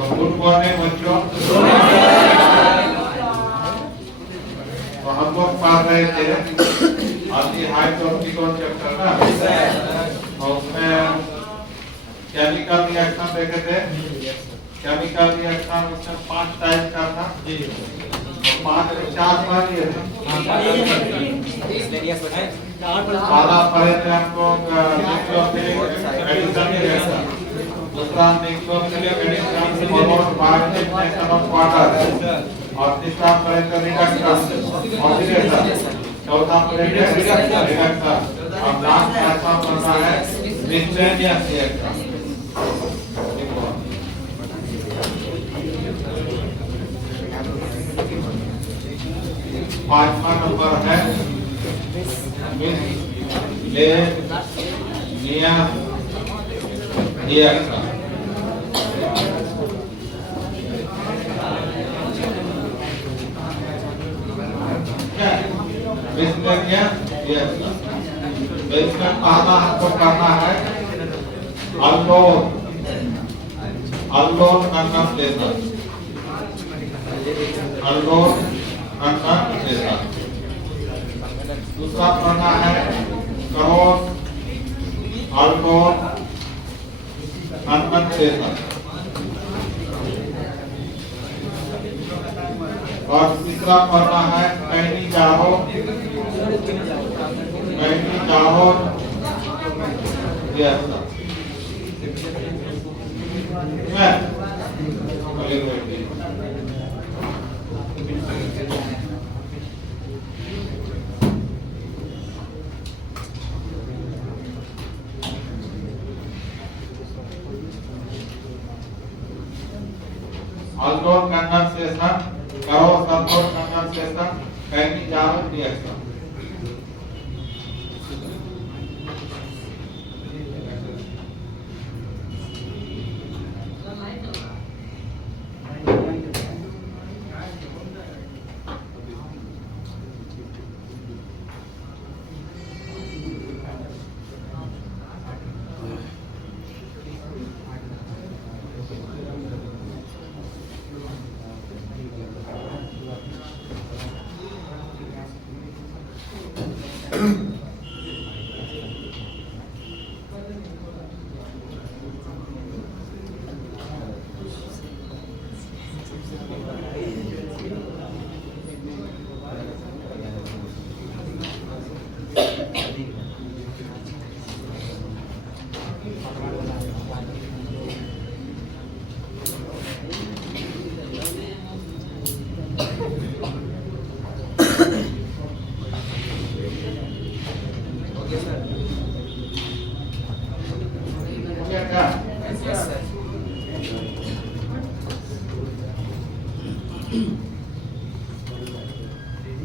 तो good morning बच्चों। तो हम लोग पढ़ रहे थे अल्डिहाइड चैप्टर ना, तो उसमें केमिकल रिएक्शन देखे थे। केमिकल रिएक्शन उसमें 5 टाइप का था जी, तो 5 में 4 पढ़ लिए थे। पहला पढ़े थे हम लोग न्यूक्लियोफिलिक एडिशन रिएक्शन, दूसरा nucleophilic addition followed by ignition of water, और तीसरा पढ़े थे रिडक्शन ऑक्सीडेशन, चौथा पढ़े थे रिडक्शन, और लास्ट ऐसा पढ़ना है इंस्टेंटेनियस रिएक्शन। पांचवा नंबर है रिएक्शन। इसमें पहला हमको करना है अल्लोल कंडेंसेशन, अल्लोल कंडेंसेशन। दूसरा पढ़ना है क्रॉस अल्कोहल कंडेंसेशन, और तीसरा पढ़ना है Cannizzaro reaction. Alcohol condensation, cross alcohol condensation, Cannizzaro reaction.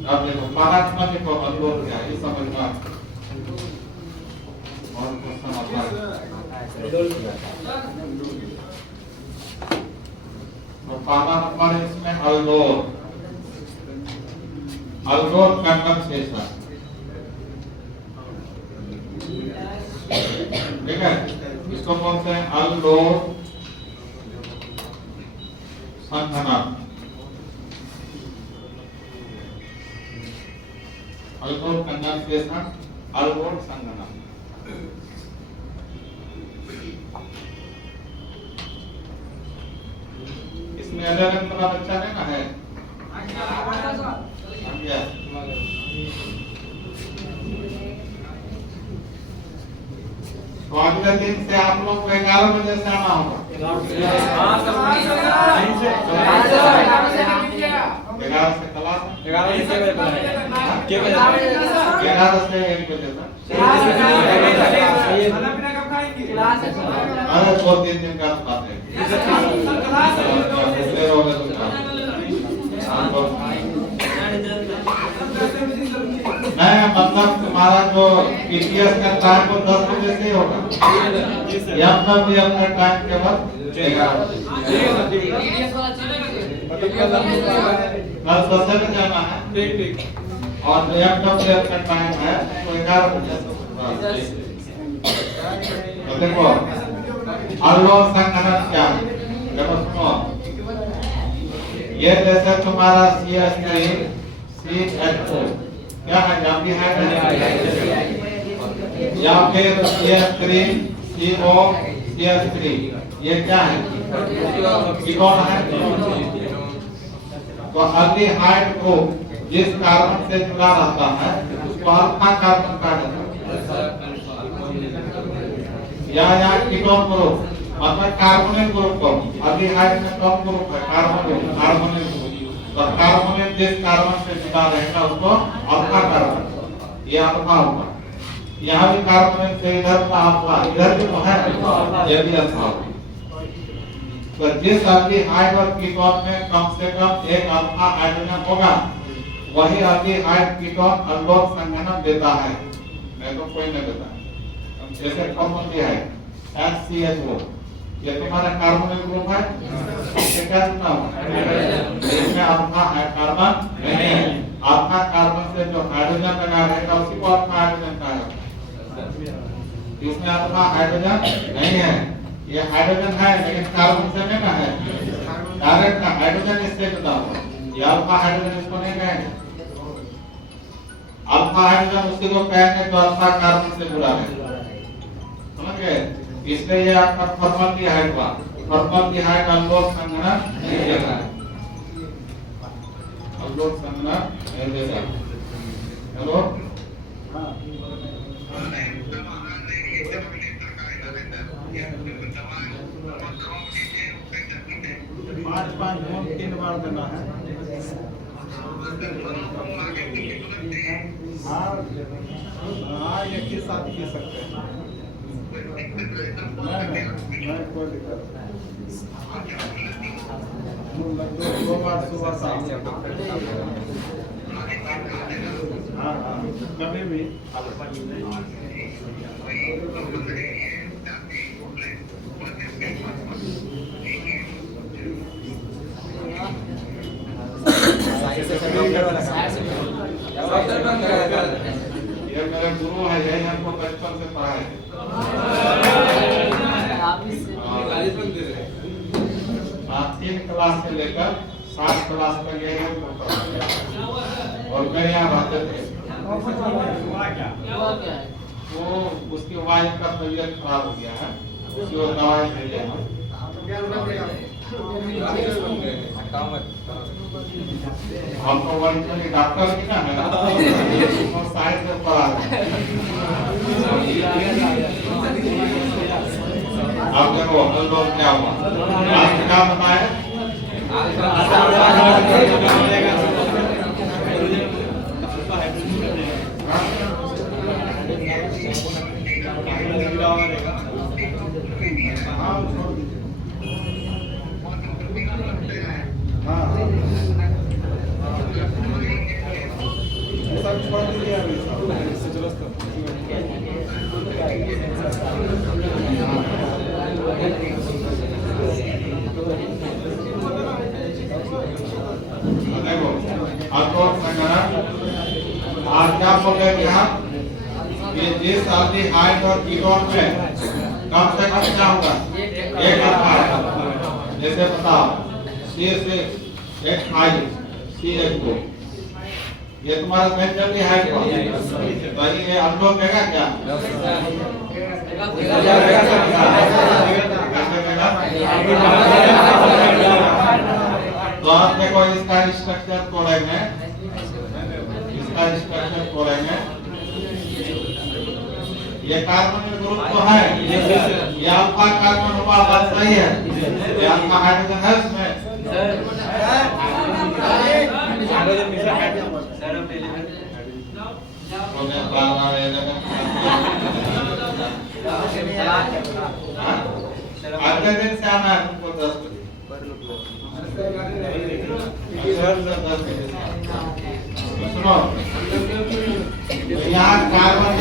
अब देखो महात्मा के अल्कोहल क्या है, ये समझना और क्वेश्चन आता है। तो पहला नंबर है इसमें अल्कोहल कंडेंसेशन, ठीक है। इसको बोलते हैं अल्कोहल संघनन, अल्कोहल कंडेंसेशन, अल्कोहल संघनन। इसमें अलग वाला बच्चा नहीं ना है, तो अगले दिन से आप लोग 11 बजे से आना होगा। 11 से क्लास, 11 से 1 बजे तक। अरे 2-3 दिन का बात है। नहीं मतलब तुम्हारा जो पीटीएस का टाइम वो 10 बजे से होगा, अपना भी अपना टाइम केवल 11 बजे। कल 10 बजे जाना है, और एफडब्ल्यूएफ का टाइम है तो 11 बजे से। तो देखो अल्कोहल संघनन क्या है? देखो सुनो, ये जैसे तुम्हारा CH3 CH4 क्या है, जाती है या फिर CH3 CO CH3, ये क्या है, कीटोन है। तो एल्डिहाइड को जिस कार्बन से जुड़ा रहता है उसको अल्फा कार्बन कहा जाता है, या कीटोन ग्रुप मतलब कार्बोनिल ग्रुप को, एल्डिहाइड में कम ग्रुप है कार्बोनिल ग्रुप, तो कार्बोनिल जिस कार्बन से जुड़ा रहेगा उसको अल्फा कार्बन, ये अल्फा होगा। यहाँ भी कार्बोनिल से इधर का अल्फा, इधर भी तो है, ये भी अल्फा होगा। तो जिस एल्डिहाइड और कीटोन में कम से कम एक अल्फा हाइड्रोजन होगा वही एल्डिहाइड कीटोन अल्डोल संघनन देता है, नहीं तो कोई नहीं देता। जैसे फॉर्मल्डिहाइड HCHO, ये तुम्हारा कार्बोनिल ग्रुप है, ये क्या जुड़ा हुआ है, इसमें अल्फा कार्बन नहीं है। अल्फा कार्बन से जो हाइड्रोजन लगा रहेगा उसी को अल्फा हाइड्रोजन कहा जाता है। इसमें अल्फा हाइड्रोजन नहीं है, ये हाइड्रोजन है लेकिन कार्बन से नहीं है, डायरेक्ट का हाइड्रोजन इससे जुड़ा हुआ, ये अल्फा हाइड्रोजन इसको नहीं कहेंगे। अल्फा हाइड्रोजन उसी को कहेंगे जो अल्फा कार्बन से जुड़ा है, समझ गए। इसलिए ये आपका फॉर्मल्डिहाइड हुआ, फॉर्मल्डिहाइड अल्डोल संघनन नहीं देता है, अल्डोल संघनन नहीं देता। हेलो पाँच 3 बार देना है। हाँ एक ही साथ पी सकते हैं, नहीं कोई दिक्कत नहीं। 2 बार सुबह शाम, हाँ कभी भी। ये मेरे गुरु है, यही हमको बचपन से पढ़ाए। 3 क्लास से लेकर 7 क्लास तक यही हमको पढ़ाया और मैं यहाँ रहते थे। वो उसकी वाइफ का तबीयत खराब हो गया है, उसकी वो दवाई भेजे हैं। हम तो वही डॉक्टर की ना है, तो साइंस में पढ़ा है। अब देखो अल्डोल क्या हुआ, लास्ट क्या बताया, देखो अल्डोल संघनन आज क्या बोल रहे हैं हम, ये जिस एल्डिहाइड और कीटोन में कम से कम क्या होगा, एक अल्फा है। जैसे बताओ CH2 ये तुम्हारा मेंटली है तो ये अल्डोल देगा क्या, तो आप देखो इसका स्ट्रक्चर तोड़ेंगे, ये कार्बोनिल ग्रुप तो है, ये अल्फा कार्बन हुआ, बात सही है। ये अल्फा हाइड्रोजन है इसमें, अगले दिन से आना है तुमको 10 बजे। सुनो यहाँ कार्बन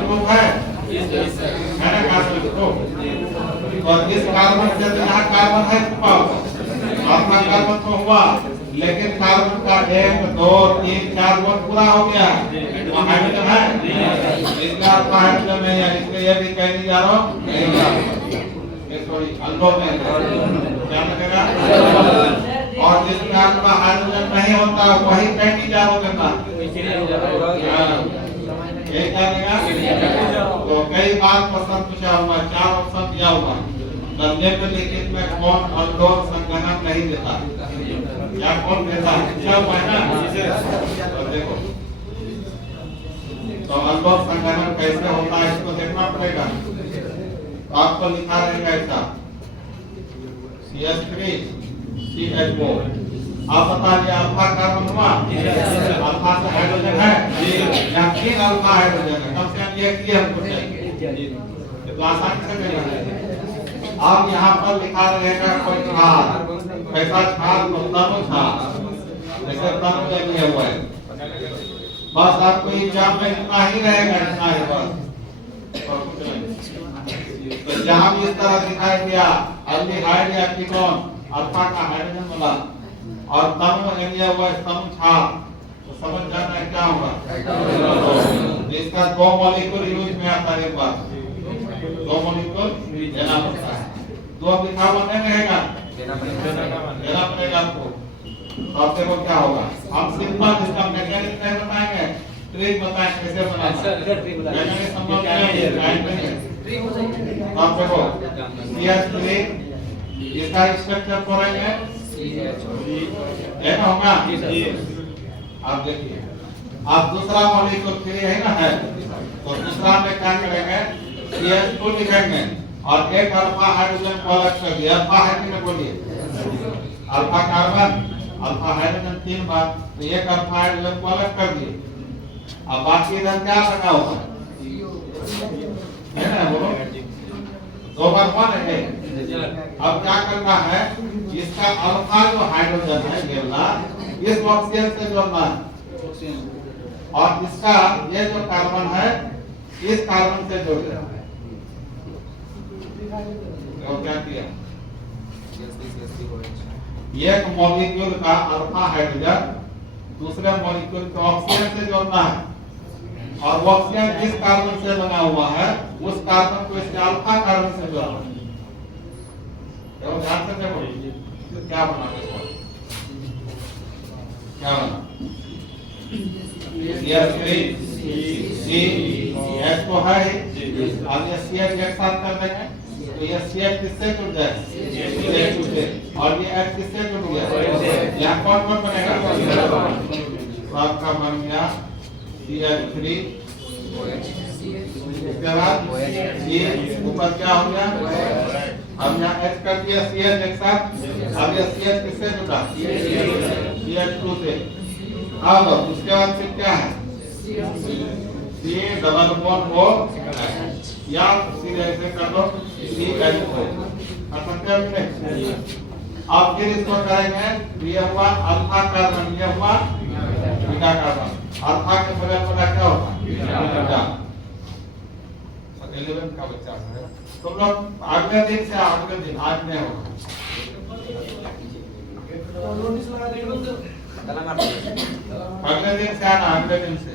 ग्रुप है ना, कार्बन ग्रुप, और इस कार्बन से यहाँ कार्बन है छुपा हुआ, अपना कार्बन तो हुआ लेकिन कार्बन का 1 2 3 4 बॉन्ड पूरा हो गया, हाइड्रोजन है, इसका हाइड्रोजन नहीं है, इसलिए ये भी कहीं नहीं जा रहा हूँ। सॉरी अल्फा में क्या लगेगा और जिसमें आपका हाइड्रोजन नहीं होता वही फैटी क्या हो करना ये क्या लगेगा। तो कई बार प्रश्न पूछा हुआ 4 ऑप्शन दिया हुआ निम्नलिखित में कौन अल्डोल संघनन नहीं देता या कौन देता है क्या हुआ है ना। तो देखो तो अल्डोल संघनन कैसे होता है इसको देखना पड़ेगा। तो आपको लिखा रहेगा ऐसा CH3 CH4 आप बता दिए अल्फा कार्बन हुआ अल्फा से हाइड्रोजन है यहाँ 3 अल्फा हाइड्रोजन है कम से कम ये क्लियर हमको चाहिए तो आसानी से मिलेगा। अब यहाँ पर लिखा रहेगा कोई क्षार कैसा क्षार तो तनु क्षार जैसे तनु लिया हुआ है बस आपको एग्जाम में इतना ही रहेगा इतना ही बस। तो जहाँ भी इस तरह दिखाई दिया अल्डिहाइड या कीटोन अल्फा का हाइड्रोजन वाला और तनु लिया हुआ है तनु क्षार तो समझ जाना है क्या होगा। इसका 2 मॉलिक्यूल यूज में आता है एक बार 2 मॉलिक्यूल देना पड़ता है 2 लिखा हुआ नहीं रहेगा देना पड़ेगा आपको। तो आप देखो क्या होगा हम सिंपल इसका मैकेनिज्म नहीं बताएंगे ट्रिक बताएं कैसे बनाना है मैकेनिज्म संभव नहीं है आप देखो CH3 इसका स्ट्रक्चर पढ़ेंगे है ना होगा आप देखिए आप दूसरा मॉलिक्यूल फिर है ना है तो दूसरा में क्या करेंगे CH2 लिखेंगे और एक अल्फा हाइड्रोजन को अलग कर दिया अल्फा हाइड्रोजन बोलिए अल्फा कार्बन अल्फा हाइड्रोजन 3 बार तो एक अल्फा हाइड्रोजन को अलग कर दिए। अब बाकी इधर क्या लगा होगा है ना बोलो 2 बार 1 है। अब क्या करना है इसका अल्फा जो हाइड्रोजन है गेला इस ऑक्सीजन से जोड़ना है और इसका ये जो कार्बन है इस कार्बन से जोड़ देना है। तो क्या किया एक मॉलिक्यूल का अल्फा हाइड्रोजन दूसरे मॉलिक्यूल के ऑक्सीजन से जोड़ना है और ऑक्सीजन जिस कार्बन से बना हुआ है उस कार्बन को इसके अल्फा कार्बन से जोड़ना है। तो ध्यान से देखो क्या बना क्या बना CH3 CH को है अब ये CH एक साथ कर देंगे तो ये CH किससे जुड़ जाए CH2 से और ये H किससे जुड़ गया यहाँ कौन कौन बनेगा तो आपका बन गया CH3 इसके बाद ऊपर क्या हो गया अब यहाँ H कर दिया CH एक साथ अब ये CH किससे जुड़ा CH2 से। अब उसके बाद फिर क्या है C डबल बॉन्ड O या सीधे ऐसे कर लो CH4 अब फिर इसको करेंगे ये हुआ अल्फा कार्बन ये हुआ बीटा कार्बन अल्फा के बगल में क्या होगा बीटा 11 का बच्चा है तुम लोग अगले दिन से अगले दिन आज नहीं होगा अगले दिन से आना अगले दिन से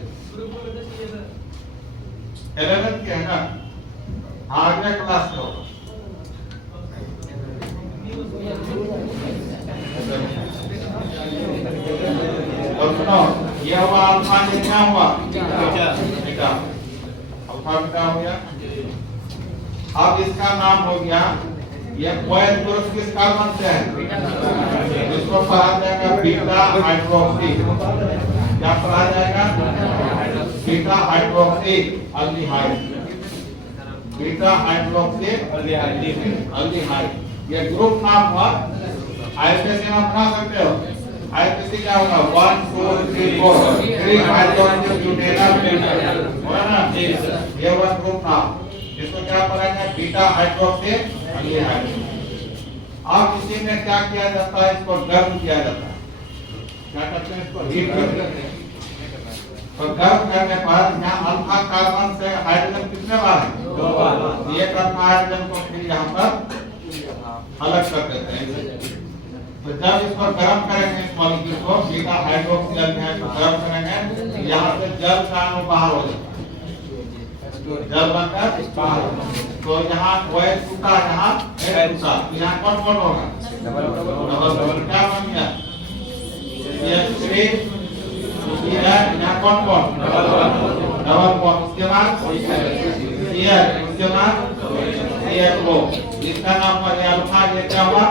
11 के है ना अगले क्लास में होगा। और सुनो ये हुआ अल्फा ये क्या हुआ बीटा अल्फा बीटा हो गया। अब इसका नाम हो गया ये OH ग्रुप किस कार्बन से है इसको पढ़ा जाएगा बीटा हाइड्रोक्सी क्या पढ़ा जाएगा beta hydroxy aldehyde beta hydroxy aldehyde ये ग्रुप नाम हुआ। आईपीसी नाम बना सकते हो आईपीसी क्या होगा 1 2 3 4 3 हाइड्रोजन ब्यूटेनल होगा ना ये वन ग्रुप नाम इसको क्या पढ़ाएंगे बीटा हाइड्रोक्सी अल्डिहाइड। अब इसी में क्या किया जाता है इसको गर्म किया जाता है क्या करते हैं इसको हीट करते हैं तो गर्म करने पर यहाँ अल्फा कार्बन से हाइड्रोजन कितने बार है 2 बार एक अल्फा हाइड्रोजन को फिर यहाँ पर अलग कर देते हैं। तो जब इसको गर्म करेंगे इस मॉलिक्यूल को बीटा हाइड्रोक्सी अल्डिहाइड को गर्म करेंगे यहाँ से जल का अणु बाहर हो जाता है जल बनकर बाहर तो यहाँ OH टूटा यहाँ यहाँ कौन होगा? डबल क्या बन गया? यहाँ कौन डबल बॉन्ड। उसके बाद उसके बाद इसका नाम हुआ अल्फा। ये क्या हुआ?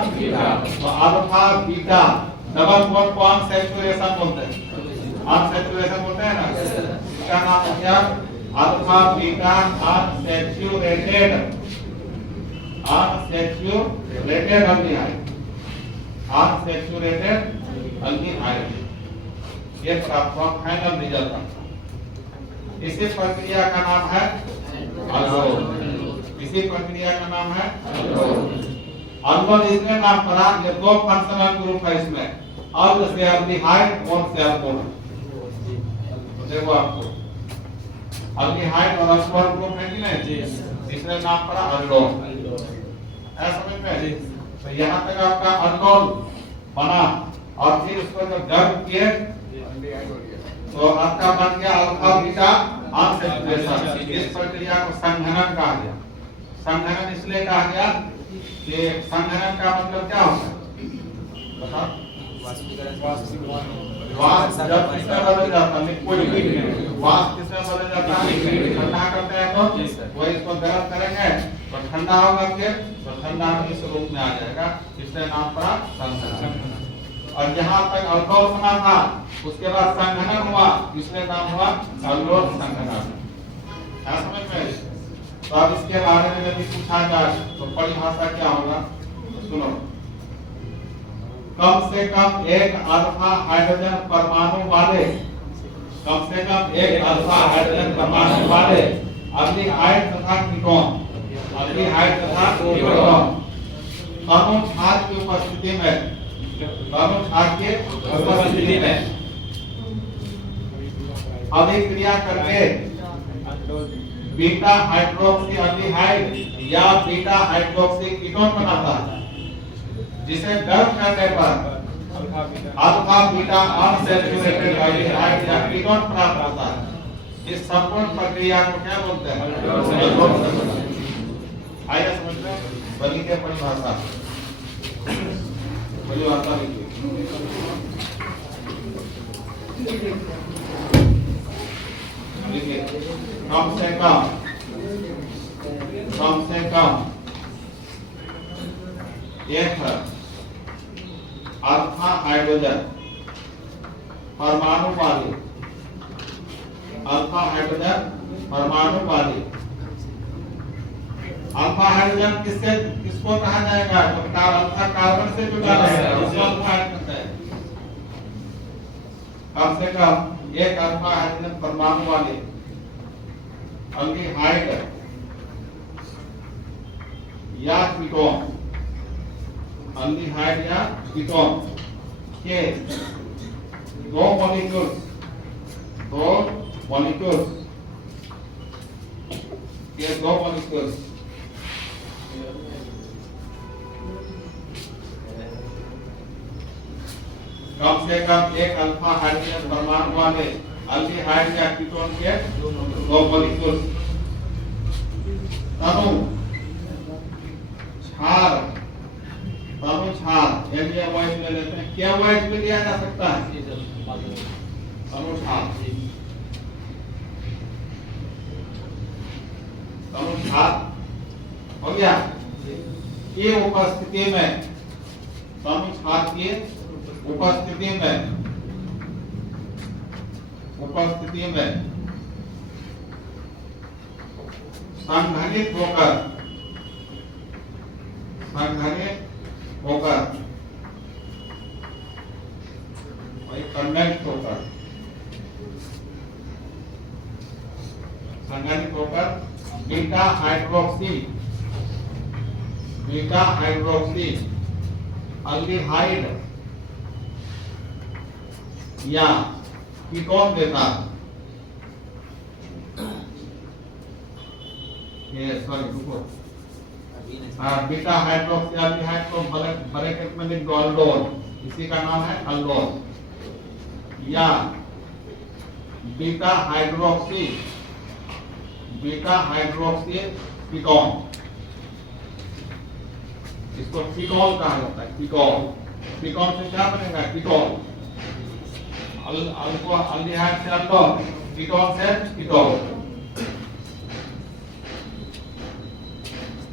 तो अल्फा बीटा डबल बॉन्ड को अनसैचुरेशन बोलते हैं। अनसैचुरेशन बोलते हैं ना, इसका नाम हो गया alpha beta unsaturated aldehyde. Unsaturated aldehyde ये प्राप्त हुआ फाइनल रिजल्ट। इसी प्रक्रिया का नाम है अल्कोहल। इसी प्रक्रिया का नाम है अल्कोहल। इसमें नाम पड़ा, ये दो फंक्शनल ग्रुप है इसमें, अल से अल्डिहाइड और से अल्कोहल। तो देखो आपको अल्डिहाइड और अल्कोहल ग्रुप है कि नहीं, इसमें नाम पड़ा अल्कोहल। ऐसा समझ में? तो यहाँ तक आपका अल्कोहल बना और फिर उसको जब गर्म किए तो आपका बन गया अल्फा बीटा अनसैचुरेशन। इस प्रक्रिया को संघनन कहा गया। संघनन इसलिए कहा गया कि संघनन का मतलब क्या होता है? वाष्प जब किसमें बदल जाता है, लिक्विड में। वाष्प किसमें बदल जाता है? ठंडा करते हैं तो वो इसको गर्म करेंगे तो ठंडा होगा, फिर तो ठंडा इस रूप में आ जाएगा। इससे नाम पड़ा संघनन। और जहां तक अल्कोहल बना था उसके बाद संघनन हुआ, इसलिए नाम हुआ अल्कोहल संघनन। समझ में? तो अब इसके बारे में यदि पूछा जाए तो परिभाषा क्या होगा? तो सुनो, कम से कम एक अल्फा हाइड्रोजन परमाणु वाले, कम से कम एक अल्फा हाइड्रोजन परमाणु वाले अल्डिहाइड तथा कीटोन, अल्डिहाइड तथा कीटोन दोनों क्षार की उपस्थिति में, दोनों क्षार के उपस्थिति में अभिक्रिया करके बीटा हाइड्रोक्सी अल्डिहाइड या बीटा हाइड्रोक्सी कीटोन बनाता है, जिसे गर्म करने पर अल्फा बीटा अनसैचुरेटेड अल्डिहाइड या कीटोन प्राप्त होता है। इस संपूर्ण प्रक्रिया को क्या बोलते हैं? आइए समझते हैं। बनी के परिभाषा, परिभाषा लिखिए। कम से कम एक अल्फा हाइड्रोजन परमाणु वाली, अल्फा हाइड्रोजन परमाणु वाली, अल्फा हाइड्रोजन किसको कहा जाएगा? तो अल्फा कार्बन से जुड़ा रहेगा, उसको अल्फा हाइड्रोजन है। कम से कम एक अल्फा हाइड्रोजन परमाणु वाले अल्डिहाइड या कीटोन, अल्डिहाइड या कीटोन के दो मॉलिक्यूल्स कम से कम एक अल्फा हाइड्रोजन परमाणु वाले अल्डिहाइड या कीटोन के दो मॉलिक्यूल्स तनु क्षार NaOH ले लेते हैं। क्या OH भी लिया जा सकता है? तनु क्षार हो गया। ये उपस्थिति में, तनु क्षार की उपस्थिति में संघनित होकर कंडेंस संघनित होकर बीटा हाइड्रोक्सी अल्डिहाइड या कीटोन देता है। ये सॉरी रुको, बीटा हाइड्रोक्सी अल्डिहाइड को ब्रैकेट में लिख दो अल्डोल, इसी का नाम है अल्डोल। या बीटा हाइड्रोक्सी कीटोन, इसको कीटोन कहा जाता है, कीटोन। कीटोन से क्या बनेगा, कीटोन। अल्डिहाइड से अल्कोहल, कीटोन से कीटोन।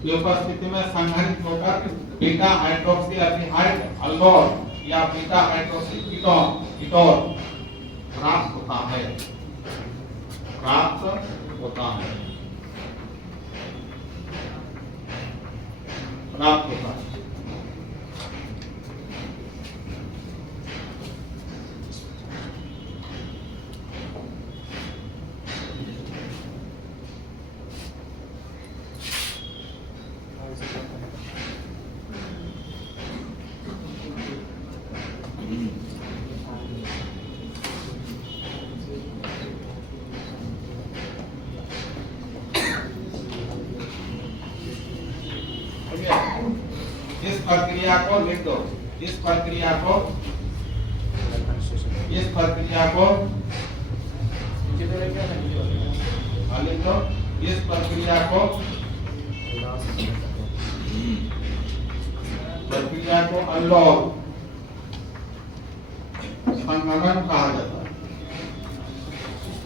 की उपस्थिति में संघनित होकर बीटा हाइड्रोक्सी एल्डिहाइड अल्कोहल या बीटा हाइड्रोक्सी कीटोन कीटोन प्राप्त होता है, प्राप्त होता है, प्राप्त होता है। इस प्रक्रिया को लिख दो, इस प्रक्रिया को लिख दो, इस प्रक्रिया को अनलॉक संघनन कहा जाता है,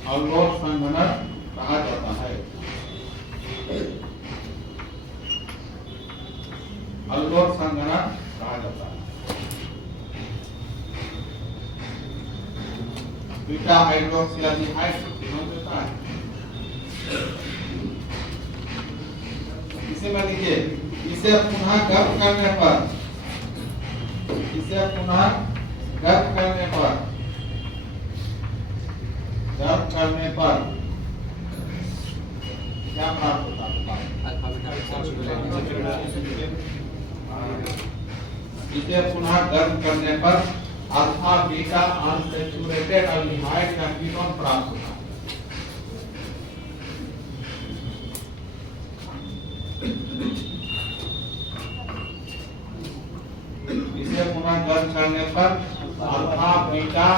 अनलॉक संघनन कहा जाता है। अल्कोहल संघनन कहा जाता है। बीटा हाइड्रोक्सी एल्डिहाइड होता है। इसे में लिखिए, इसे पुनः गर्म करने पर, इसे पुनः गर्म करने पर, गर्म करने पर क्या प्राप्त होता है? इसे पुनः गर्म करने पर अल्फा बीटा अनसैचुरेटेड एल्डिहाइड का कीटोन प्राप्त होता है। इसे पुनः गर्म करने पर अल्फा बीटा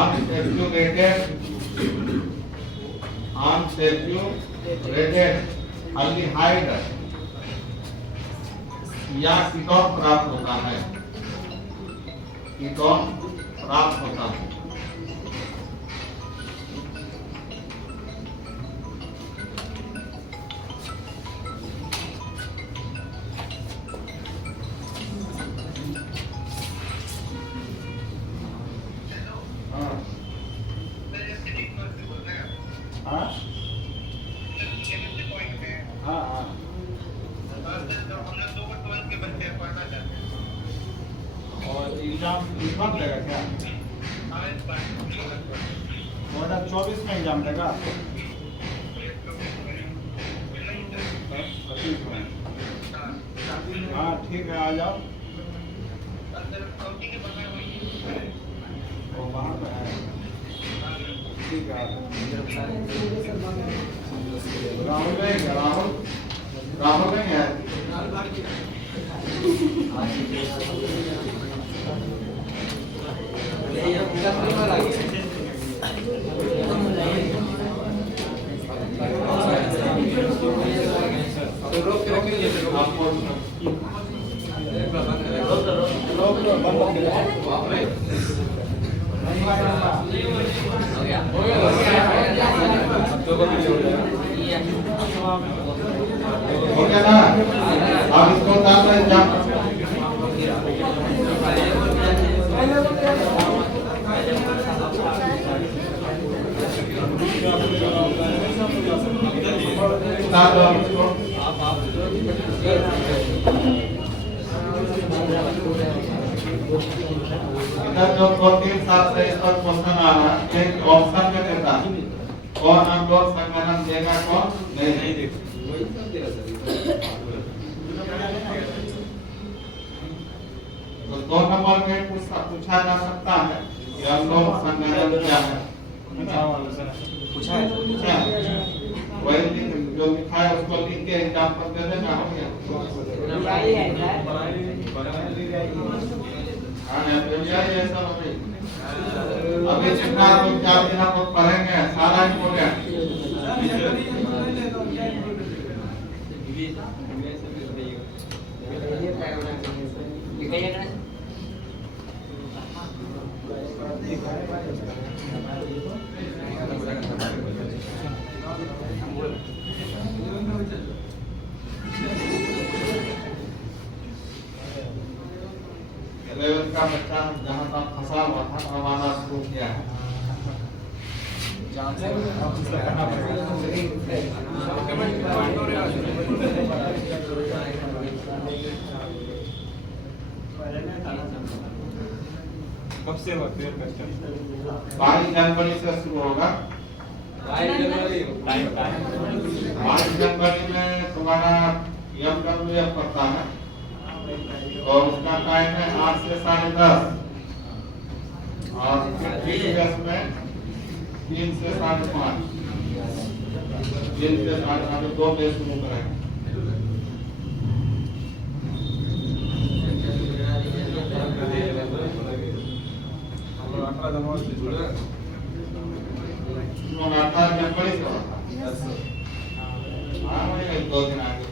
अनसैचुरेटेड एल्डिहाइड या कीटोन प्राप्त होता है, कीटोन प्राप्त होता है। एग्जाम देगा क्या? 2024 में एग्जाम देगा? 25 में। हाँ ठीक है, आ जाओ। वो वहाँ पे है, ठीक है। राहुल नहीं है, राहुल नहीं है। हो गया ना? अब इसको डाल रहे हैं। इधर जो 2-3-7 से इस पर क्वेश्चन आ रहा है, एक ऑप्शन में देता है कौन अनलॉक संघनन देगा, कौन नहीं देगा। तो 2 नंबर में पूछा जा सकता है कि अनलॉक संघनन क्या है। पूछा है वही जो लिखा है उसको लिख के एग्जाम पर दे देना, हो गया। अभी जितना 2-4 दिन हम लोग पढ़ेंगे सारा इम्पोर्टेंट। 11 का बच्चा जहाँ तक फंसा हुआ था रवाना शुरू किया है। कब से हुआ फिर 22 जनवरी से शुरू होगा। 22 जनवरी में तुम्हारा MWF पड़ता है और उसका टाइम है 8 से 10:30 और TDS में 3 से 5:30 2 बजे शुरू करेंगे। जनवरी से होता है 2 दिन आगे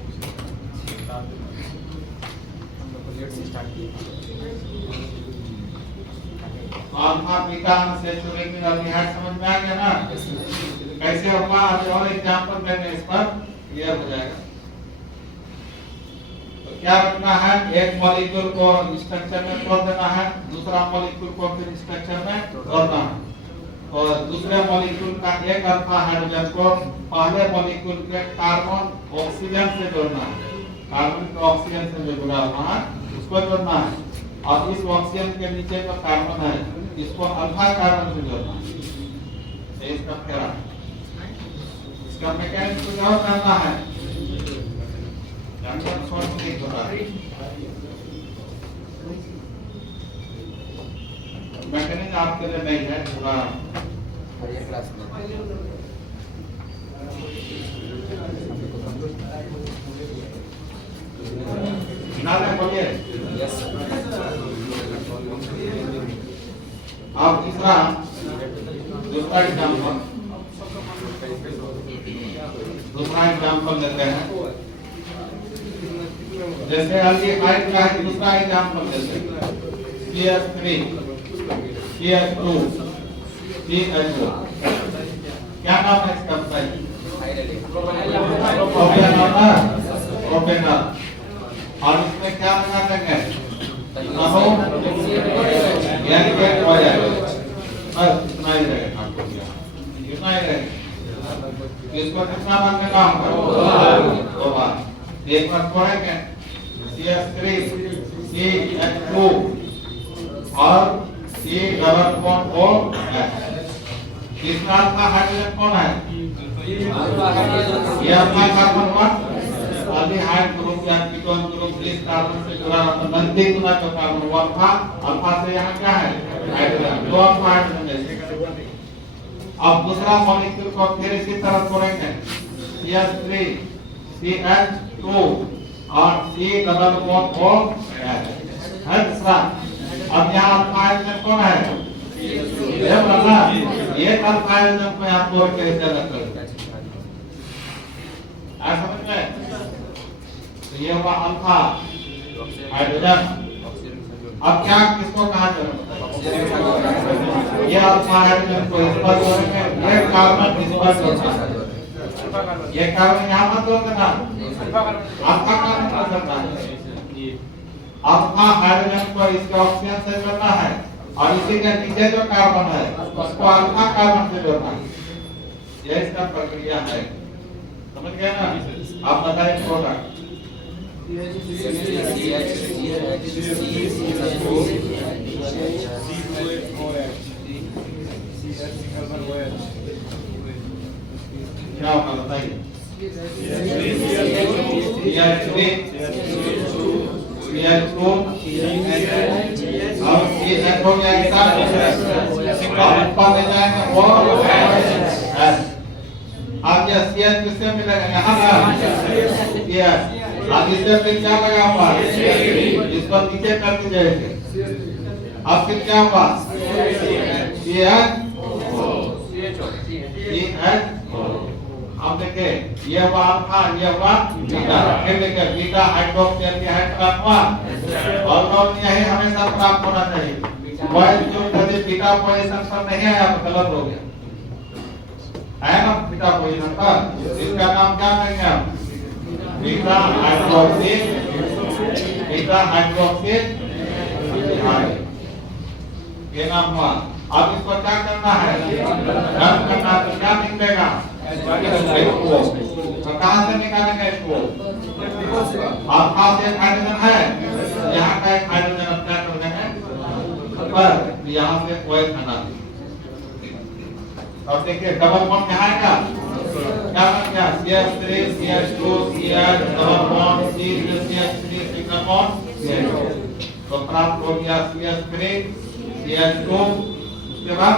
अल्फा बीटा अनसैचुरेटेड अल्डिहाइड समझ में आ गया ना? कैसे होगा अभी और एग्जांपल देंगे, इस पर क्लियर हो जाएगा। तो क्या रखना है, एक मॉलिक्यूल को स्ट्रक्चर में तोड़ देना है, दूसरा मॉलिक्यूल को फिर स्ट्रक्चर में तोड़ना है और दूसरे मॉलिक्यूल का एक अल्फा हाइड्रोजन को पहले मॉलिक्यूल के कार्बन ऑक्सीजन से जोड़ना है। कार्बन के ऑक्सीजन से जो जुड़ा हुआ है उसको जोड़ना है और इस ऑक्सीजन के नीचे जो कार्बन है इसको अल्फा कार्बन से जोड़ना है। इसका फेरा इसका मैकेनिज्म कुछ और करना है, जंक्शन शॉर्ट नहीं होता है। मैकेनिज्म आपके लिए नहीं है पूरा बोलिए। अब दूसरा एग्जाम्पल लेते हैं। जैसे अल्डिहाइड का दूसरा एग्जाम्पल लेते हैं CH3 CH2 CH4। क्या नाम है इसका बताइए? प्रोपेनॉल। और इसमें क्या लगा देंगे? नमो यानी कि हो जाएगा। बस इतना ही रहेगा, आपको इतना ही रहेगा। इसको कितना बार लेना होगा? 2 बार। एक बार पढ़ेंगे CH3 CH2 और C डबल बॉन्ड O। इसका अल्फा हाइड्रोजन कौन है? ये अल्फा कार्बन 1 अल्डिहाइड ग्रुप या कीटोन ग्रुप इस कार्बन से जुड़ा नजदीक होना तो कार्बन अल्फा अल्फा से यहाँ क्या है? हाइड्रोजन। 2 अल्फा हाइड्रोजन है। अब दूसरा मॉलिक्यूल को फिर इसी तरह तोड़ेंगे CH3 CH2 और C डबल बॉन्ड O है दूसरा। अब यहाँ अल्फा हाइड्रोजन कौन है? ये वाला एक अल्फा हाइड्रोजन को यहाँ तोड़ के इधर रख दो। समझ में? तो ये हुआ अल्फा हाइड्रोजन। अब क्या किसको कहा जाए? ये अल्फा हाइड्रोजन को इस पर जोड़ेंगे, ये कार्बन इस पर जोड़ना है। ये कार्बन यहाँ पर जोड़ देना, अल्फा कार्बन पर जोड़ना है। अल्फा हाइड्रोजन को इसके ऑक्सीजन से जोड़ना है और इसी के नीचे जो कार्बन है उसको अल्फा कार्बन से जोड़ना है। यह इसका प्रक्रिया है। समझ गए ना? आप बताइए प्रोडक्ट। क्या होगा बताइए? CH2 और CH हो गया कितना? ऊपर ले जाएंगे वो। अब ये CH किससे मिलेगा? यहाँ ना CH। अब इससे फिर क्या लगा हुआ? इसको नीचे कर दीजिए। अब फिर क्या हुआ? CH अब देखिए ये हुआ अल्फा, ये हुआ बीटा। फिर देखिए बीटा हाइड्रोक्सी एल्डिहाइड प्राप्त हुआ और यही हमेशा प्राप्त होना चाहिए। वही जो कभी बीटा पोजीशन पर नहीं आया तो गलत हो गया है ना? बीटा पोजीशन पर इसका नाम क्या कहेंगे आप? बीटा हाइड्रोक्सी ये नाम हुआ। अब इसको क्या करना है, रद्द करना है, तो क्या निकलेगा, तो कहां से निकालेंगे इसको, अल्फा से एक हाइड्रोजन है, यहाँ का एक हाइड्रोजन अब क्या कर देंगे पर यहाँ से कोई हटा देंगे। अब देखिए डबल बॉन्ड क्या आएगा, क्या बन गया, CH3 CH2 CH double bond CH3 single bond CH2, तो प्राप्त हो गया CH3 CH2, उसके बाद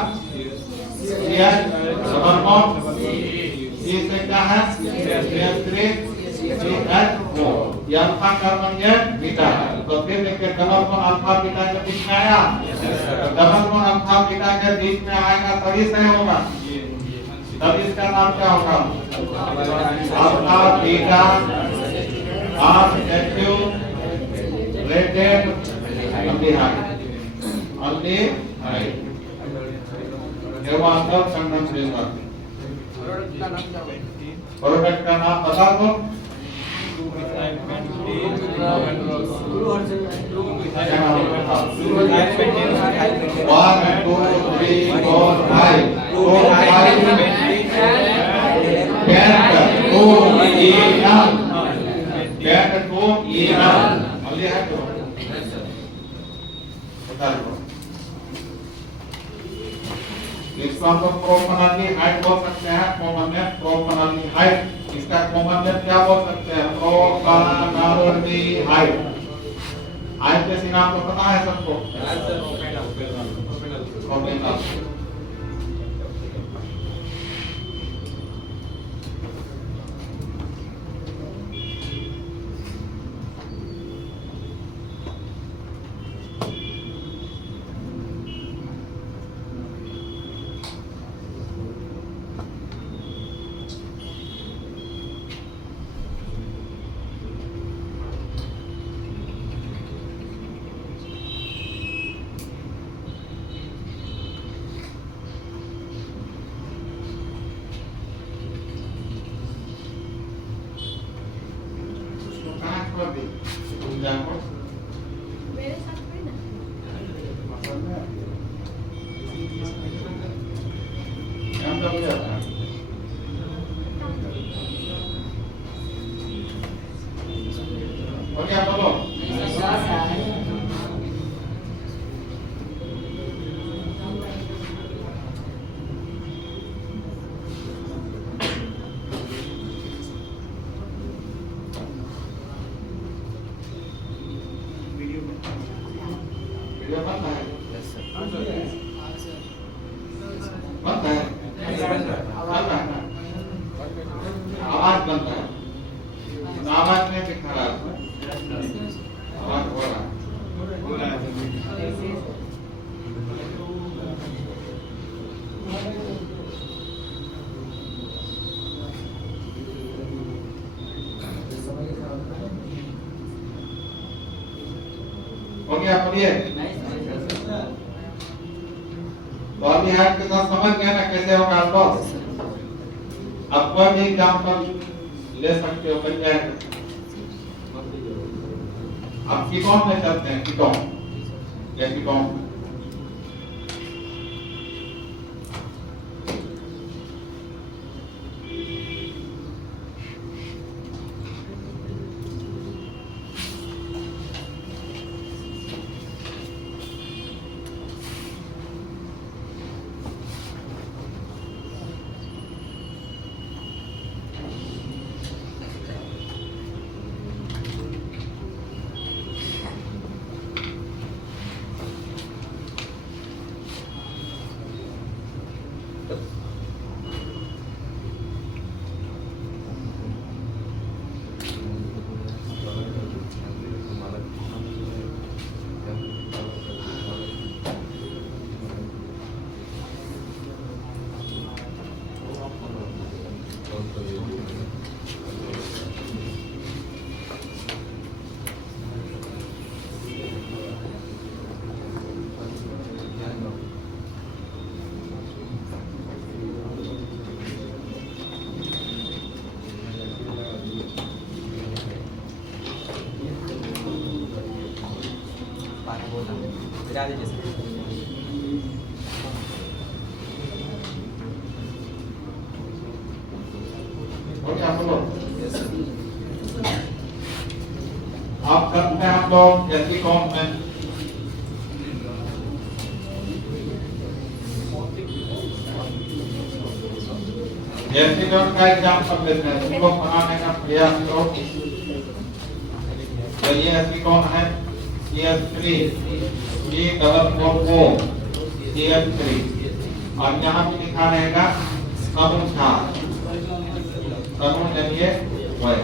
CH डबल बॉन्ड C से क्या है CH3 CH4, ये अल्फा कार्बन ये बीटा है। तो फिर देखिए डबल बॉन्ड अल्फा बीटा के बीच में आया, डबल बॉन्ड अल्फा बीटा के बीच में आएगा तभी सही होगा, तब इसका नाम क्या होगा, alpha beta active rated aldehyde, aldehyde ये वास्तव संगठन देगा। प्रोडक्ट का नाम बता दो, 1 2 3 4 5 इसको हम लोग प्रोपनाल्डिहाइड बोल सकते हैं, कॉमन प्रोपनाल्डिहाइड, इसका कॉमन नेम क्या बोल सकते हैं, प्रोपनाल्डिहाइड। आईपीएसी नाम तो पता है सबको, प्रोपेनॉल। मेरे साथ कोई ना और क्या बोलो, वीडियो बनता है, बनता है, आवाज बनता है, आवाज में भी खराब है, आवाज हो रहा है, हो गया पढ़िए। तो अभी आपके साथ समझ गए ना कैसे होगा बॉस। अब कोई भी एग्जांपल ले सकते हो, बन जाएगा। अब कीटोन में चलते हैं, कीटोन या कीटोन गिरा दीजिए सर। हो गया बोलो। Yes sir. आप करते हैं हम लोग एसिकॉन में एसिकॉन का एग्जाम्पल लेते हैं, इसको बनाने का प्रयास करो। तो ये एसिकॉन है CH3 ये डबल बॉन्ड O CH3 और यहाँ पे लिखा रहेगा समूह क्षार, समूह यानी वह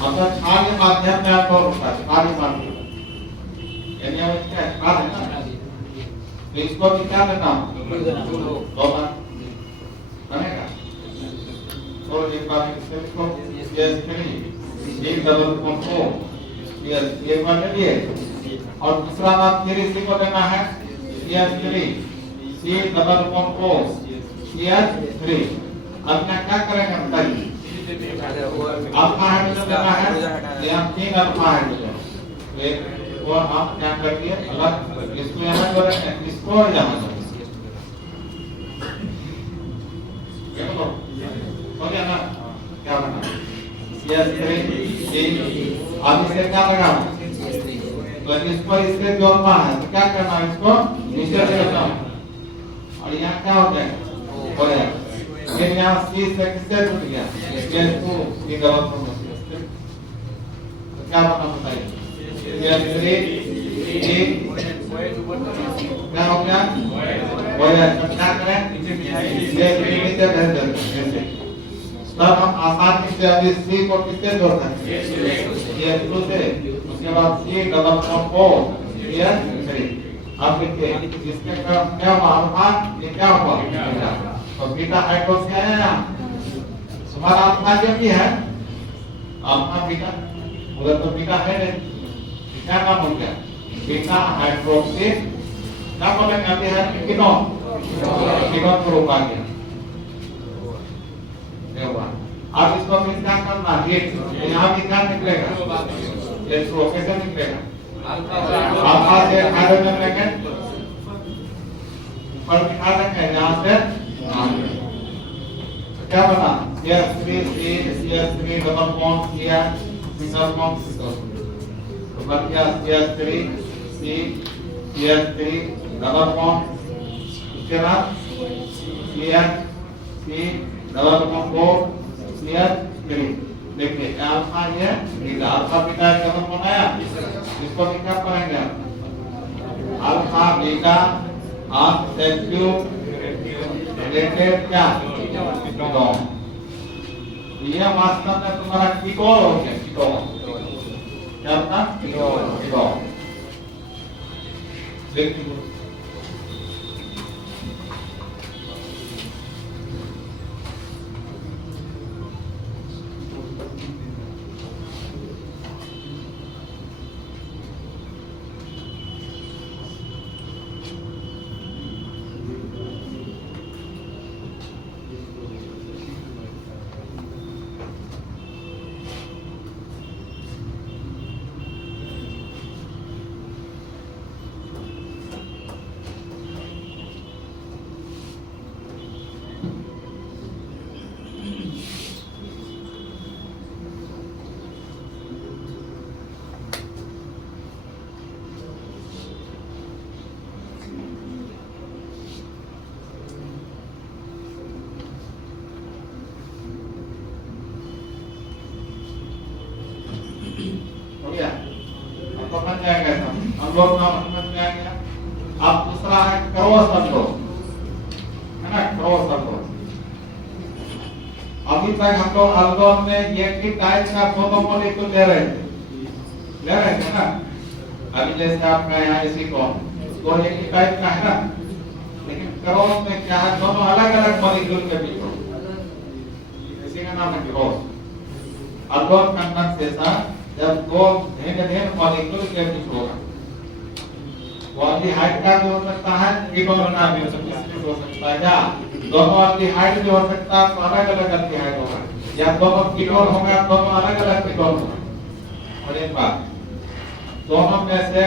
मतलब क्षार के माध्यम में आपको होता है, क्षार के माध्यम यानी वो क्या क्षार है ना, तो इसको भी क्या लेना दो बार बनेगा। तो एक बार इसको CH3 एक डबल बॉन्ड O एक बार ले लिए और दूसरा बात फिर इसी को लेना है CH3 C double bond O CH3। अब क्या करेंगे बताइए, अल्फा हाइड्रोजन लेना है, यहाँ 3 अल्फा हाइड्रोजन, एक वो हम क्या कर दिए अलग, इसको यहाँ जोड़ेंगे, इसको यहाँ जोड़ेंगे, ये बोलो हो गया ना, क्या बना CH3 अब इसे क्या लगा, तो इसको इससे जोड़ना है, तो क्या करना है, इसको नीचे ले जाना और यहाँ क्या हो गया हो गया, फिर यहाँ C से किससे जुड़ गया CH2 की डबल बॉन्ड, तो क्या बना बताइए CH3 क्या हो गया वो क्या करें नीचे भेज देंगे, तब हम आसानी से अभी C को किससे जोड़ सकते हैं CH2 से, उसके बाद C double bond O CH3। अब देखिए इसके क्या हुआ अल्फा, ये क्या हुआ तो बीटा हाइड्रोक्स क्या है यहाँ हमारा अल्फा जो भी है अल्फा बीटा उधर तो बीटा है नहीं, क्या नाम हो गया बीटा हाइड्रोक्सी, क्या बोलेंगे अभी है कीटोन, कीटोन को रूप आ गया। अब इसको फिर क्या करना हीट, यहाँ भी क्या निकलेगा ये स्लो कैसे निकलेगा, अल्फा से हाइड्रोजन लेंगे ऊपर बिठा देंगे यहाँ से, तो क्या बना CH3 double bond single bond, तो बन गया CH3 डबल बॉन्ड, उसके बाद CH3 double bond O CH3। देखिए अल्फा ये बीटा, अल्फा बीटा डबल बनाया, इसको भी क्या करेंगे alpha beta half SQ related क्या कीटोन, ये वास्तव में तुम्हारा कीटोन हो गया, कीटोन क्या था कीटोन। देखिए समझ जाएगा, हम लोग नाम समझ में आ गया। अब दूसरा है क्रॉस संतोष, है ना क्रॉस संतोष। अभी तक हम लोग अल्कोहल में एक ही टाइप का मोनोमोलिक्यूल ले रहे थे ना, अभी जैसे आपका यहाँ इसी को तो एक ही टाइप का है ना, लेकिन क्रॉस में क्या है दोनों अलग अलग मॉलिक्यूल के बीच में, इसी का नाम है क्रॉस। अल्कोहल कंडेंसेशन जब दो भिन्न मॉलिक्यूल के बीच होगा, वो एल्डिहाइड का भी हो सकता है, कीटोन का भी हो सकता है, या दोनों एल्डिहाइड भी हो सकता है, तो अलग अलग एल्डिहाइड होगा, या दोनों कीटोन होगा दोनों अलग अलग कीटोन होगा। और एक बात, दोनों में से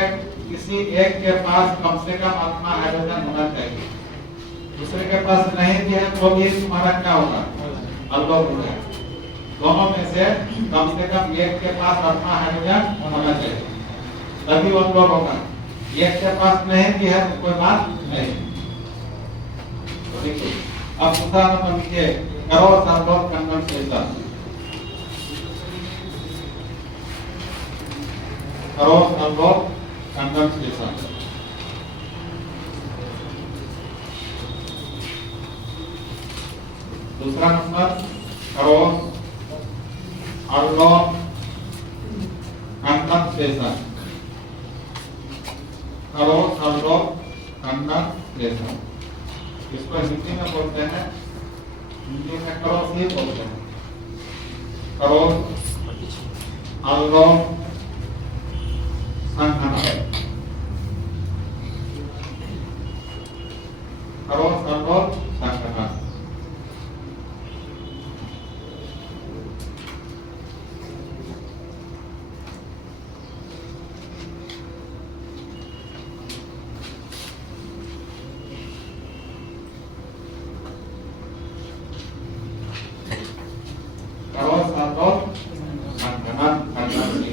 किसी एक के पास कम से कम अपना हाइड्रोजन होना चाहिए, दूसरे के पास नहीं भी है तो भी तुम्हारा क्या होगा, अवलोक हो जाएगा। दोनों में से कम एक के पास अपना हाइड्रोजन होना चाहिए, तभी अवलोक होगा। एक के पास नहीं भी है तो कोई बात नहीं। तो देखिए अब दूसरा नंबर लिखिए, करो संभव कंडेंसेशन, करो संभव कंडेंसेशन। दूसरा नंबर करो अवलोक कंडेंसेशन, करो अवलोक कंडेंसेशन। इसको हिंदी में बोलते हैं, हिंदी में करो से बोलते हैं, करो अवलोक संघनन, करो अवलोक संघनन।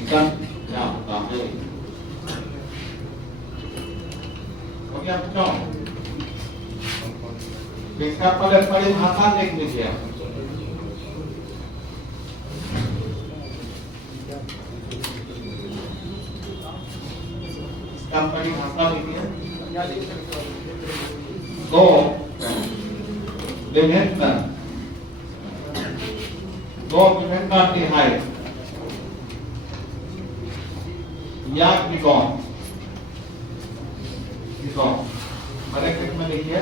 क्या होता है? हो गया बच्चों? इसका पहले परिभाषा देख लीजिए आप। इसका परिभाषा देखिए, दो विभिन्न एल्डिहाइड या कीटोन, ब्रैकेट में लिखिए,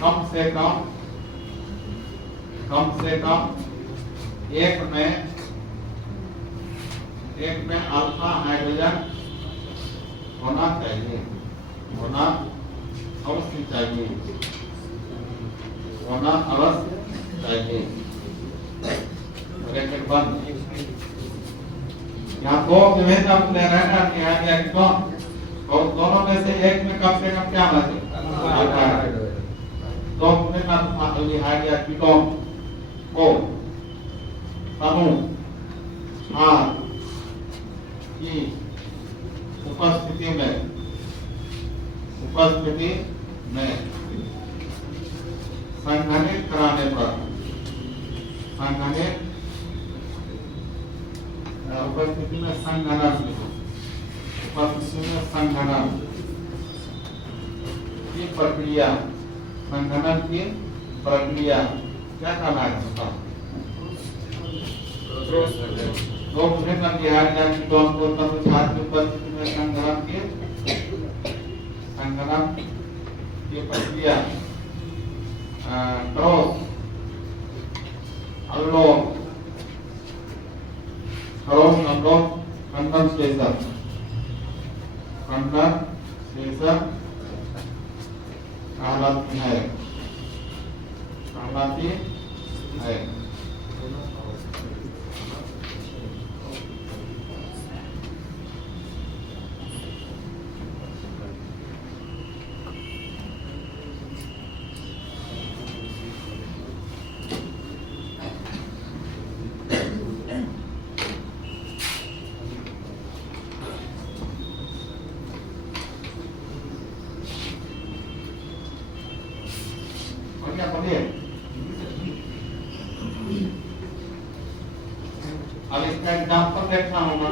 कम से कम एक में अल्फा हाइड्रोजन होना चाहिए, होना अवश्य चाहिए, होना अवश्य चाहिए। ब्रैकेट बंद। यहाँ दो विभिन्न और दोनों में से एक में कम से कम क्या होना चाहिए, दो विभिन्न एल्डिहाइड या कीटोन को समूह क्षार की उपस्थिति में संघनित कराने पर, उपस्थिति में संघनन की प्रक्रिया, संघनन की प्रक्रिया क्या कहलाएगा? दो विभिन्न एल्डिहाइड या कीटोन को तब क्षार की उपस्थिति में संघनन की प्रक्रिया क्रॉस अवलोक कंडेंसेशन कहलाती है। क्या बोलिए? अब इसका एग्जाम्पल देखना होगा।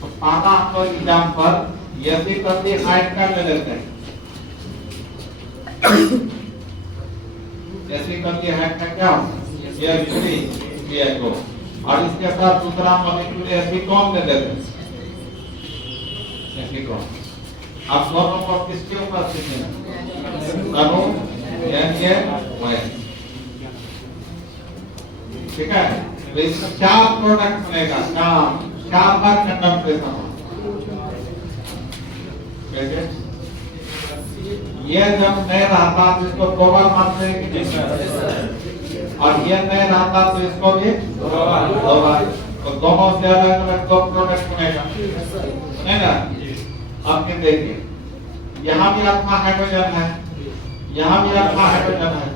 तो पहला हम लोग एग्जाम्पल यदि प्रति हाइट का ले लेते हैं, जैसे प्रति हाइट का क्या होगा, ये को, और इसके साथ दूसरा मॉलिक्यूल एसीटोन ले लेते हैं, एसीटोन। अब दोनों को किसके उपस्थिति में, ठीक है। तो इसका चार प्रोडक्ट बनेगा, चार बार कंडेंसेशन। ये जब नहीं रहता तो इसको दो बार मानते हैं, और ये नहीं रहता तो इसको भी दो बार। तो दोनों से अलग अलग दो प्रोडक्ट बनेगा, बनेगा। अब ये देखिए, यहाँ भी अल्फा हाइड्रोजन है, यहाँ भी अल्फा हाइड्रोजन है,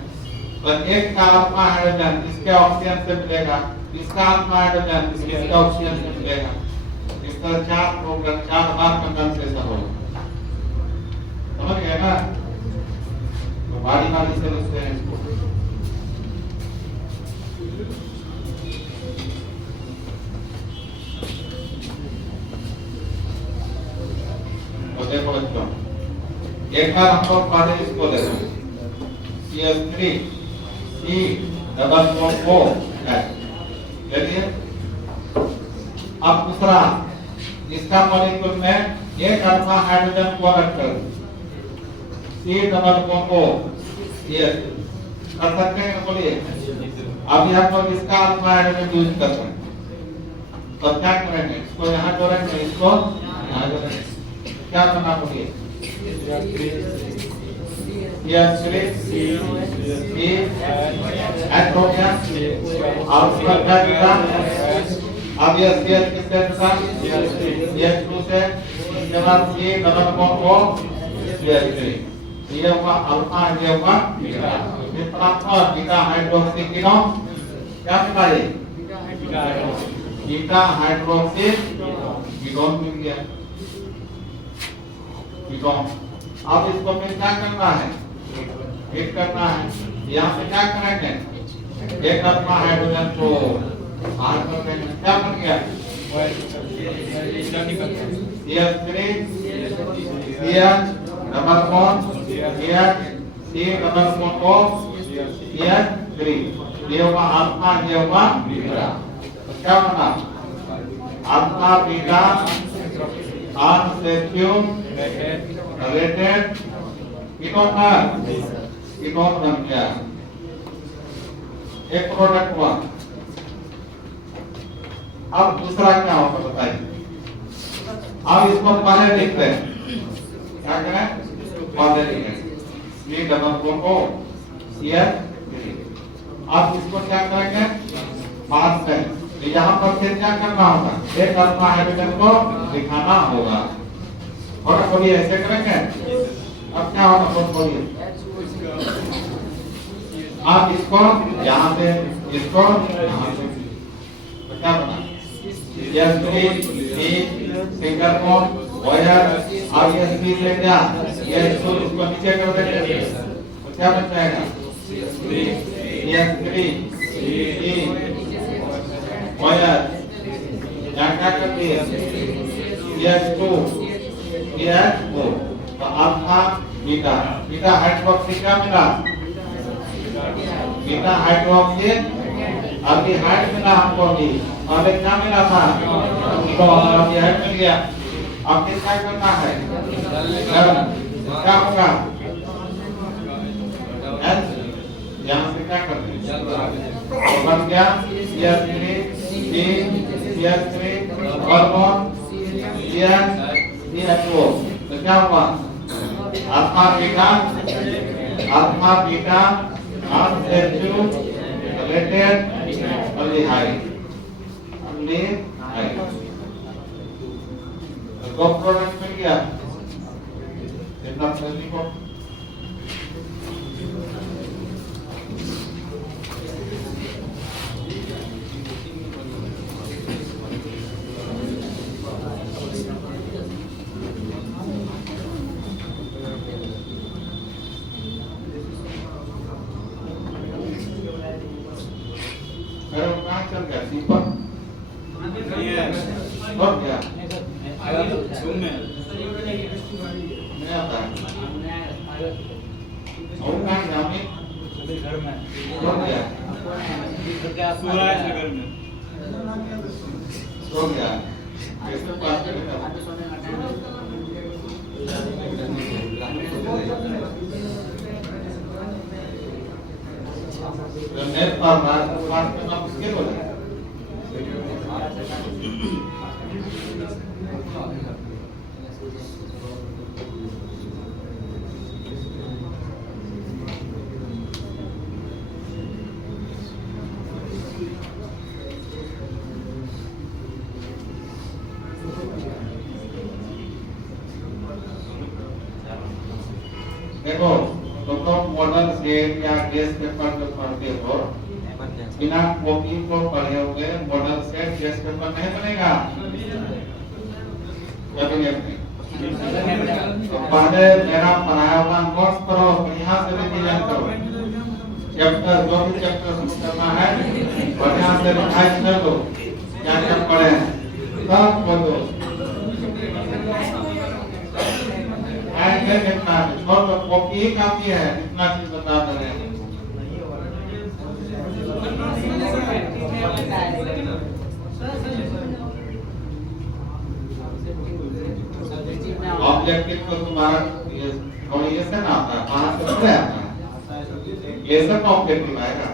तो एक का अल्फा हाइड्रोजन इसके ऑक्सीजन से मिलेगा, इसका अल्फा हाइड्रोजन इसके ऑक्सीजन से मिलेगा। इस तरह चार बार कंडेंसेशन होगा, समझ गए ना? तो बारी से लिखते हैं इसको। तो देखो बच्चों, एक बार हम लोग पहले इसको देखो, CH3 C double bond O है, चलिए। अब दूसरा, इसका मॉलिक्यूल में एक अल्फा हाइड्रोजन को अलग कर C डबल बॉन्ड O, ये कर सकते हैं, बोलिए। अभी हम लोग इसका अल्फा हाइड्रोजन यूज कर रहे हैं, तो क्या करेंगे? इसको यहाँ जोड़ेंगे, इसको यहाँ जोड़ेंगे, क्या करना बोलिए? अब ये CH किससे था? CH2 से, इसके बाद C double bond O CH3, ये हुआ अल्फा, ये हुआ बीटा। फिर ट्रांसफर बीटा हाइड्रोक्सी कीटोन, क्या मिला ये? बीटा हाइड्रोक्सी कीटोन मिल गया, कीटोन। अब इसको फिर क्या करना है? हिट करना है। यहाँ पे क्या करेंगे? एक अल्फा हाइड्रोजन को बाहर कर देंगे, क्या बन गया? CH3 CH double bond CH C double bond O CH3, ये हुआ अल्फा, ये हुआ बीटा। तो क्या बना? अल्फा बीटा अनसैचुरेटेड कीटोन बन गया, एक प्रोडक्ट हुआ। अब दूसरा क्या होगा बताइए? अब इसको पहले लिखते हैं, क्या करें? पहले लिखें C double bond O CH3। अब इसको क्या करेंगे? पास में, तो यहाँ पर फिर क्या करना होगा? एक अल्फा हाइड्रोजन को दिखाना होगा, और बोलिए ऐसे करेंगे। अब क्या होगा बोलिए? आप इसको यहाँ से, इसको यहाँ से, तो क्या बना? सिंगल बॉन्ड वायर, अब ये स्पीड ले गया, ये इसको नीचे कर देंगे, तो क्या बन जाएगा? CH3 वायर, यहाँ क्या कर दिए? CH2 CH4, तो अल्फा बीटा, बीटा हाइड्रोक्सी क्या मिला? बीटा हाइड्रोक्सी, अभी हाइड मिला हमको, अभी पहले क्या मिला था? तो अभी हाइड मिल गया। अब क्या करना है? क्या होगा? यहाँ से क्या करते हैं? बन गया CH3 CH3 और CH2, तो क्या हुआ? अल्फा बीटा अनसैचुरेटेड अल्डिहाइड, दो प्रोडक्ट मिल गया, इतना जल्दी को। कहाँ चल गया? दीपक और क्या? नहीं आता है। और कहाँ गया? घर में। और क्या? सो गया। कैसे बात करेगा? नेट पर बात करना मुश्किल हो जाएगा। टेट या गेस्ट पेपर जो पढ़ते हो बिना कॉपी को पढ़े हुए मॉडल सेट गेस्ट पेपर नहीं बनेगा। कभी नहीं। तो पहले मेरा पढ़ाया हुआ नोट्स करो, यहाँ से रिवीजन करो, चैप्टर जो भी चैप्टर शुरू करना है बढ़िया से रिवाइज कर लो, क्या क्या पढ़े हैं सब बोलो। कितना छोटा कॉपी ही काफी है, इतना चीज बता दे रहे हैं। ऑब्जेक्टिव तो तुम्हारा ये से ना आता है, कहाँ से पढ़े आता है, ये सब ऑब्जेक्टिव आएगा।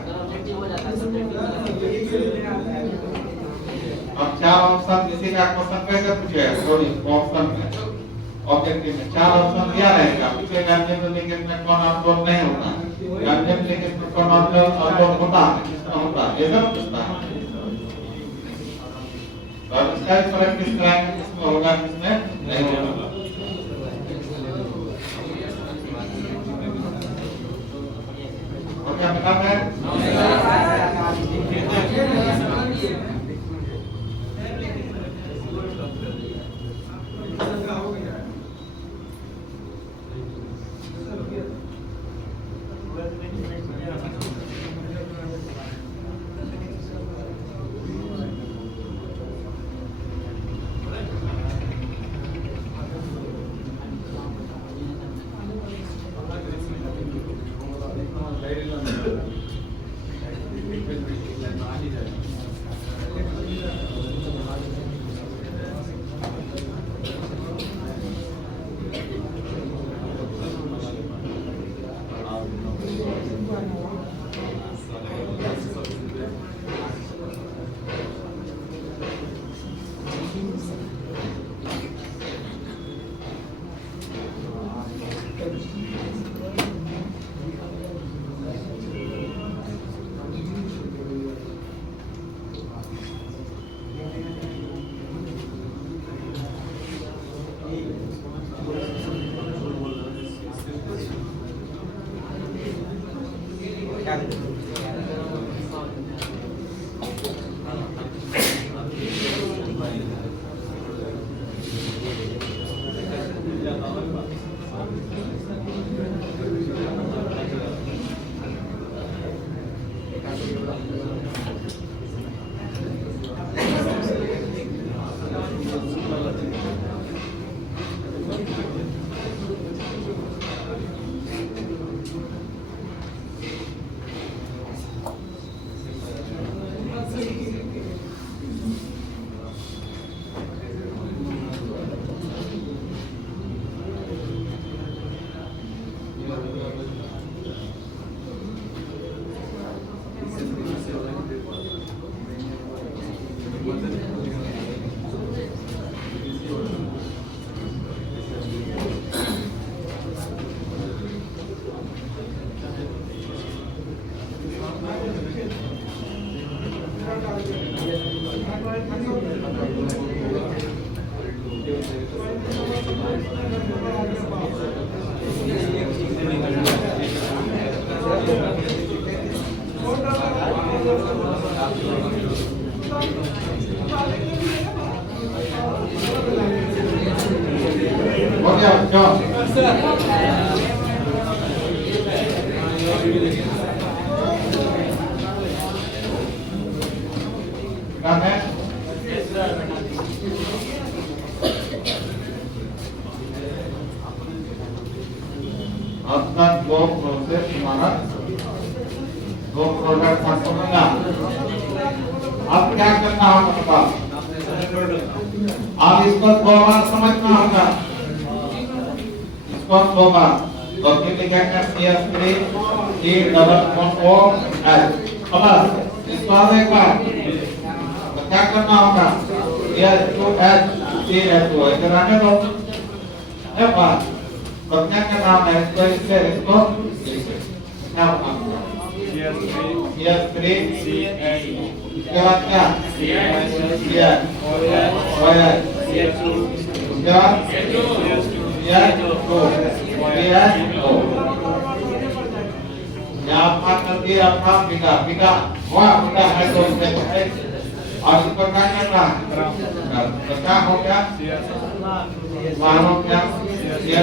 अब 4 ऑप्शन किसी का क्वेश्चन कैसे पूछेगा, सॉरी ऑप्शन में ऑब्जेक्टिव में 4 ऑप्शन दिया रहेगा, पीछे गार्जियन लिंकेज में कौन अपलोड नहीं होता, गार्जियन लिंकेज में कौन अपलोड होता है, किसका होता है, ये सब पूछता है। तो अब इसका फर्क किस तरह का, किसमें होगा किसमें नहीं होगा। और क्या पता है अपना दो प्रोसेस हमारा दो प्रोडक्ट फॉर्मूला। अब क्या करना होगा, अब इसको 2 बार समझना होगा, इसको 2 बार। तो फिर लिखेंगे CS3 T_O_H प्लस इसको अब एक बार तो क्या करना होगा, CS2H CH2 इधर आने दो एक बार। तो क्या करना है, इसको क्या होगा CS3 इसके बाद क्या आपका करके आपका पिता पिता हुआ पिता है तो उसमें है और इस पर क्या करना है तो क्या हो गया मानो क्या ये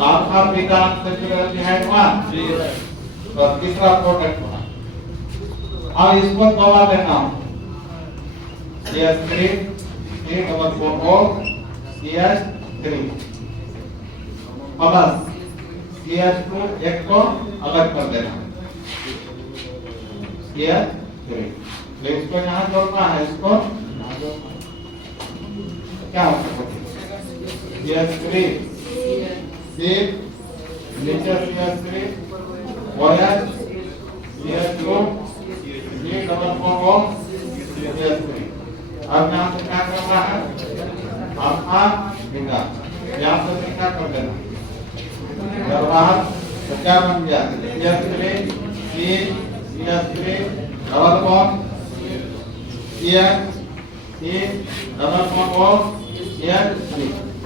आपका पिता सेक्युलरिटी है हुआ तो तीसरा प्रोडक्ट हुआ और इसको दबा देना CS3 double 4 CS3 plus CS2 एक को अलग कर देना CS3 तो इसको यहाँ जोड़ना है इसको क्या होगा CS3 नीचे CS3 OS CS2 double 4 CS3 अब यहाँ से क्या करना है अल्फा बीटा यहाँ से क्या कर देना व्यवहार तो क्या बन गया CS3 CS3 double 4 CS3 double 4 CS3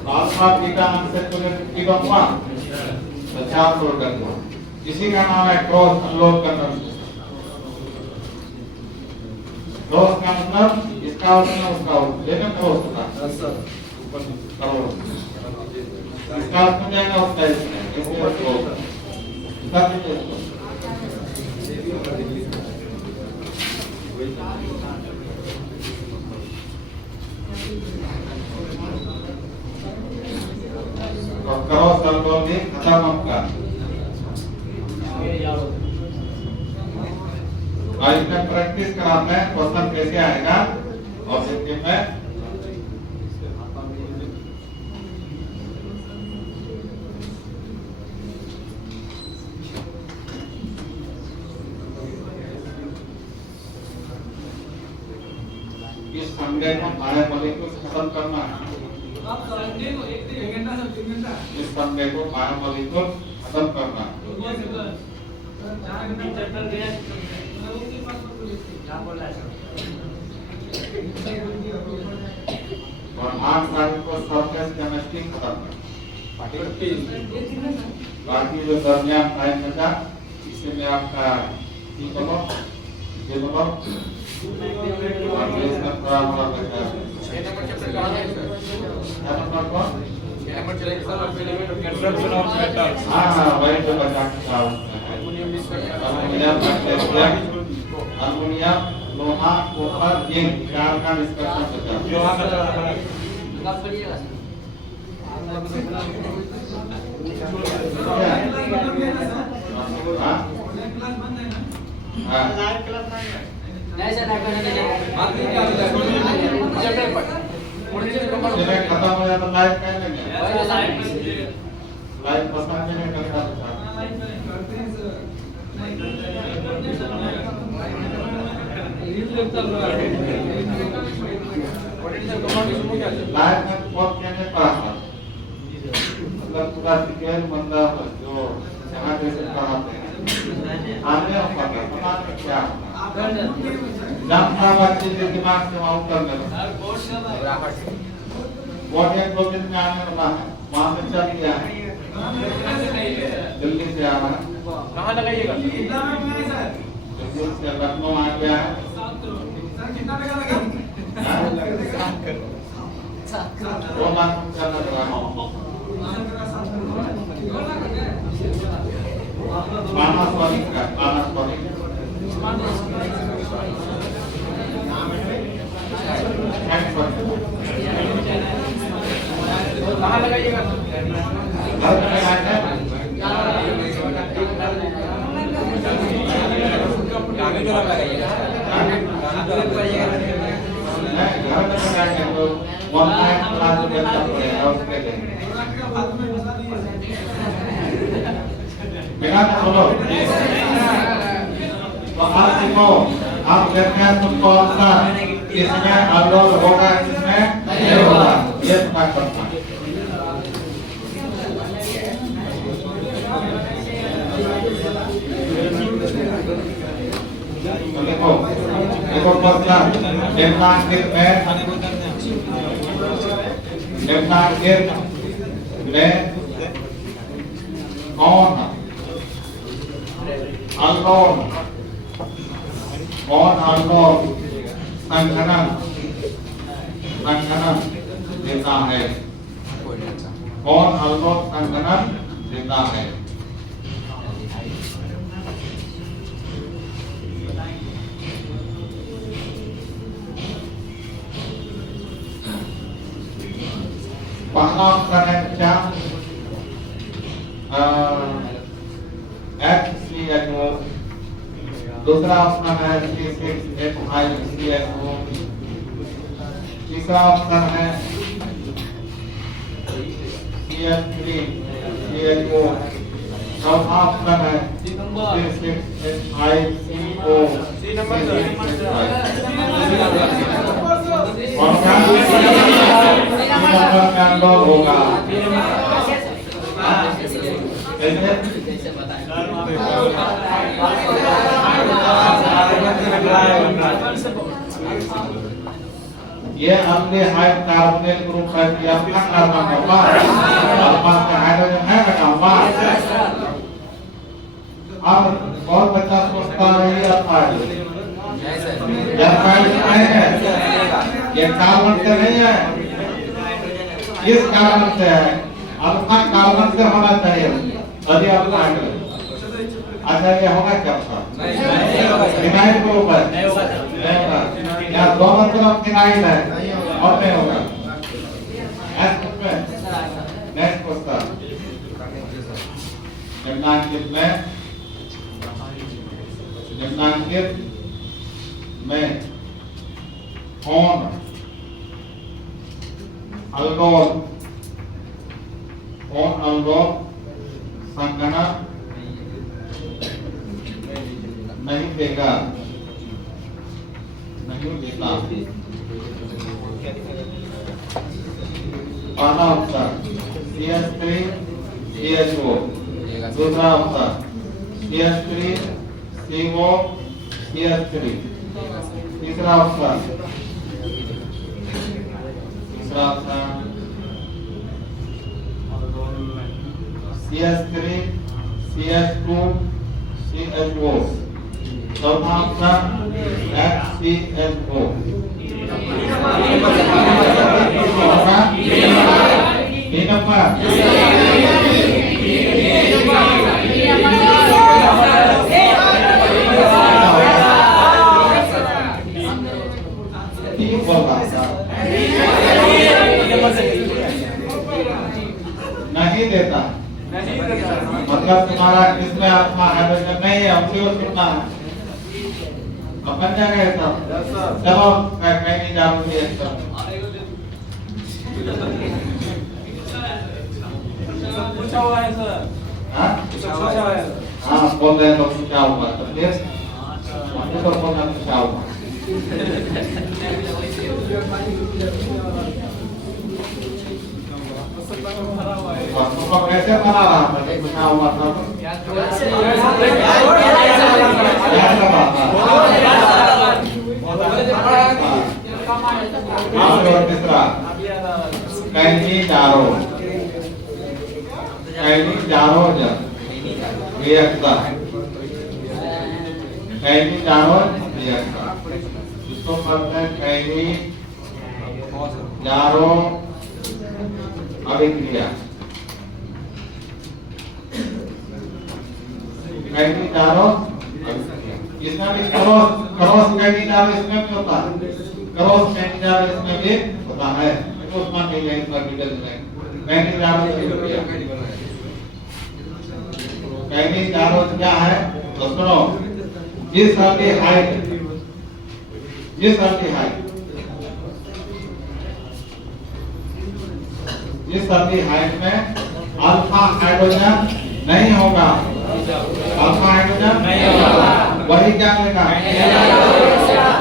alpha beta unsaturated हुआ तो चार प्रोडक्ट हुआ इसी का नाम है क्रॉस अनलोड करना क्रॉस का मतलब इसका उसका उसका लेकिन क्रॉस का इसका उसमें जाएगा उसका इसमें इसमें इसका क्रॉस अनलोड भी खत्म आपका और इसमें प्रैक्टिस कराते हैं क्वेश्चन कैसे आएगा ऑब्जेक्टिव में इस संदेह को बायो मॉलिक्यूल खत्म करना है इस संदेह को बायो मॉलिक्यूल खत्म करना है और आठ तारीख को सरफेस केमिस्ट्री खत्म कर बाकी जो दरमियान टाइम बचा इसी में आपका अल्मुनियम लोहा कॉपर जिंक चार का डिस्कशन बचा लोहा का खत्म हो जाता लाइव कर लेंगे लाइव पसंद नहीं करता लाइव में बहुत कहने पर मतलब पूरा डिटेल बंदा जो जहाँ जैसे पढ़ाते हैं आने और पता नहीं क्या जानता बच्चे के दिमाग से आउट कर देना वो एक दो दिन में आने वाला है वहाँ से चल गया है दिल्ली से आ रहा है कहाँ लगाइएगा दिल्ली से लखनऊ आ गया है वो लाख चल रहा है Panasonic का Panasonic कहाँ लगाइएगा घर में लगाएंगे कागज वाला लगाइएगा घर में लगाएंगे तो ऑनलाइन क्लास देना पड़ेगा उसके लिए बिना सुनो तो आप देखो आप देखते हैं तुमको आंसर इसमें अलोल होगा इसमें नहीं होगा ये पता करना तो देखो देखो क्वेश्चन निम्नांकित में कौन अल्लोल संघनन देता है? कौन अल्लोल संघनन देता है? पहला ऑप्शन है क्या HCHO, दूसरा ऑप्शन है C6H5CHO, तीसरा ऑप्शन है CH3CHO, चौथा ऑप्शन है C6H5CO। और क्या होगा? ये हमने हाइड कार्बोनेट ग्रुप है कि अपना कार्बन होगा और पास का हाइड्रोजन है बेटा होगा। अब बहुत बच्चा सोचता है ये अल्फाइड नहीं है, ये कार्बन से नहीं है, इस कार्बन से है। अल्फा कार्बन से होना चाहिए तभी अल्फाइड। अच्छा ये होगा क्या आपका? फिनाइल के ऊपर नहीं होगा। यहाँ दोनों तरफ फिनाइल है और नहीं होगा। नेक्स्ट क्वेश्चन, निम्नांकित में कौन अल्कोहल संघनन नहीं देता? पहला ऑप्शन CH3CHO, दूसरा ऑप्शन CH3CO CH3, तीसरा ऑप्शन CH3CH2 CHO, चौथा ऑप्शन HCHO। नहीं देता मतलब तुम्हारा किसमें आत्मा हाइड्रोजन नहीं है, ऑक्सीजन कितना है? अपन क्या कहता हूँ चलो मैं नहीं जाऊंगी। पूछा हुआ है सर। हाँ बोल रहे हैं तो पूछा हुआ तो फिर तो बोलना पूछा हुआ। तो कैसे बना रहा था पूछा हुआ था? तीसरा कैनी जारोजन रिएक्शन, इसको कहते हैं कैनी जारो अभिक्रिया। कैनी जारो इसमें भी क्रॉस कैनी जारो इसमें भी होता है, क्रॉस कैनी जारो इसमें भी होता है। उसमें नहीं है इसका डिटेल में। कैनी जारो क्या है तो सुनो, जिस अल्डिहाइड में अल्फा हाइड्रोजन नहीं होगा, वही क्या लेगा?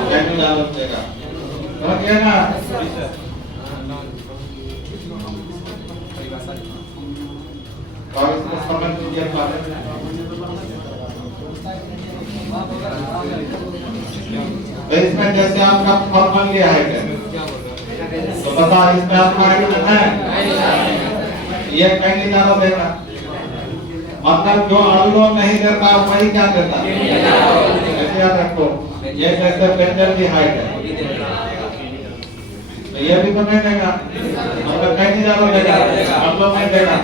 कैनी जारो देगा। समझ गए ना? और इसको समझ लीजिए। इसमें जैसे आपका फॉर्मल लिया है तो बता इसमें आपका हाइड्रोजन है ये कहीं ज्यादा देगा, मतलब जो अल्लोह नहीं देता वही क्या देता, ऐसे याद रखो। ये जैसे पेंडल की हाइट है, तो ये भी तो नहीं देगा, मतलब कहीं ज्यादा देगा, अल्लोह नहीं देगा,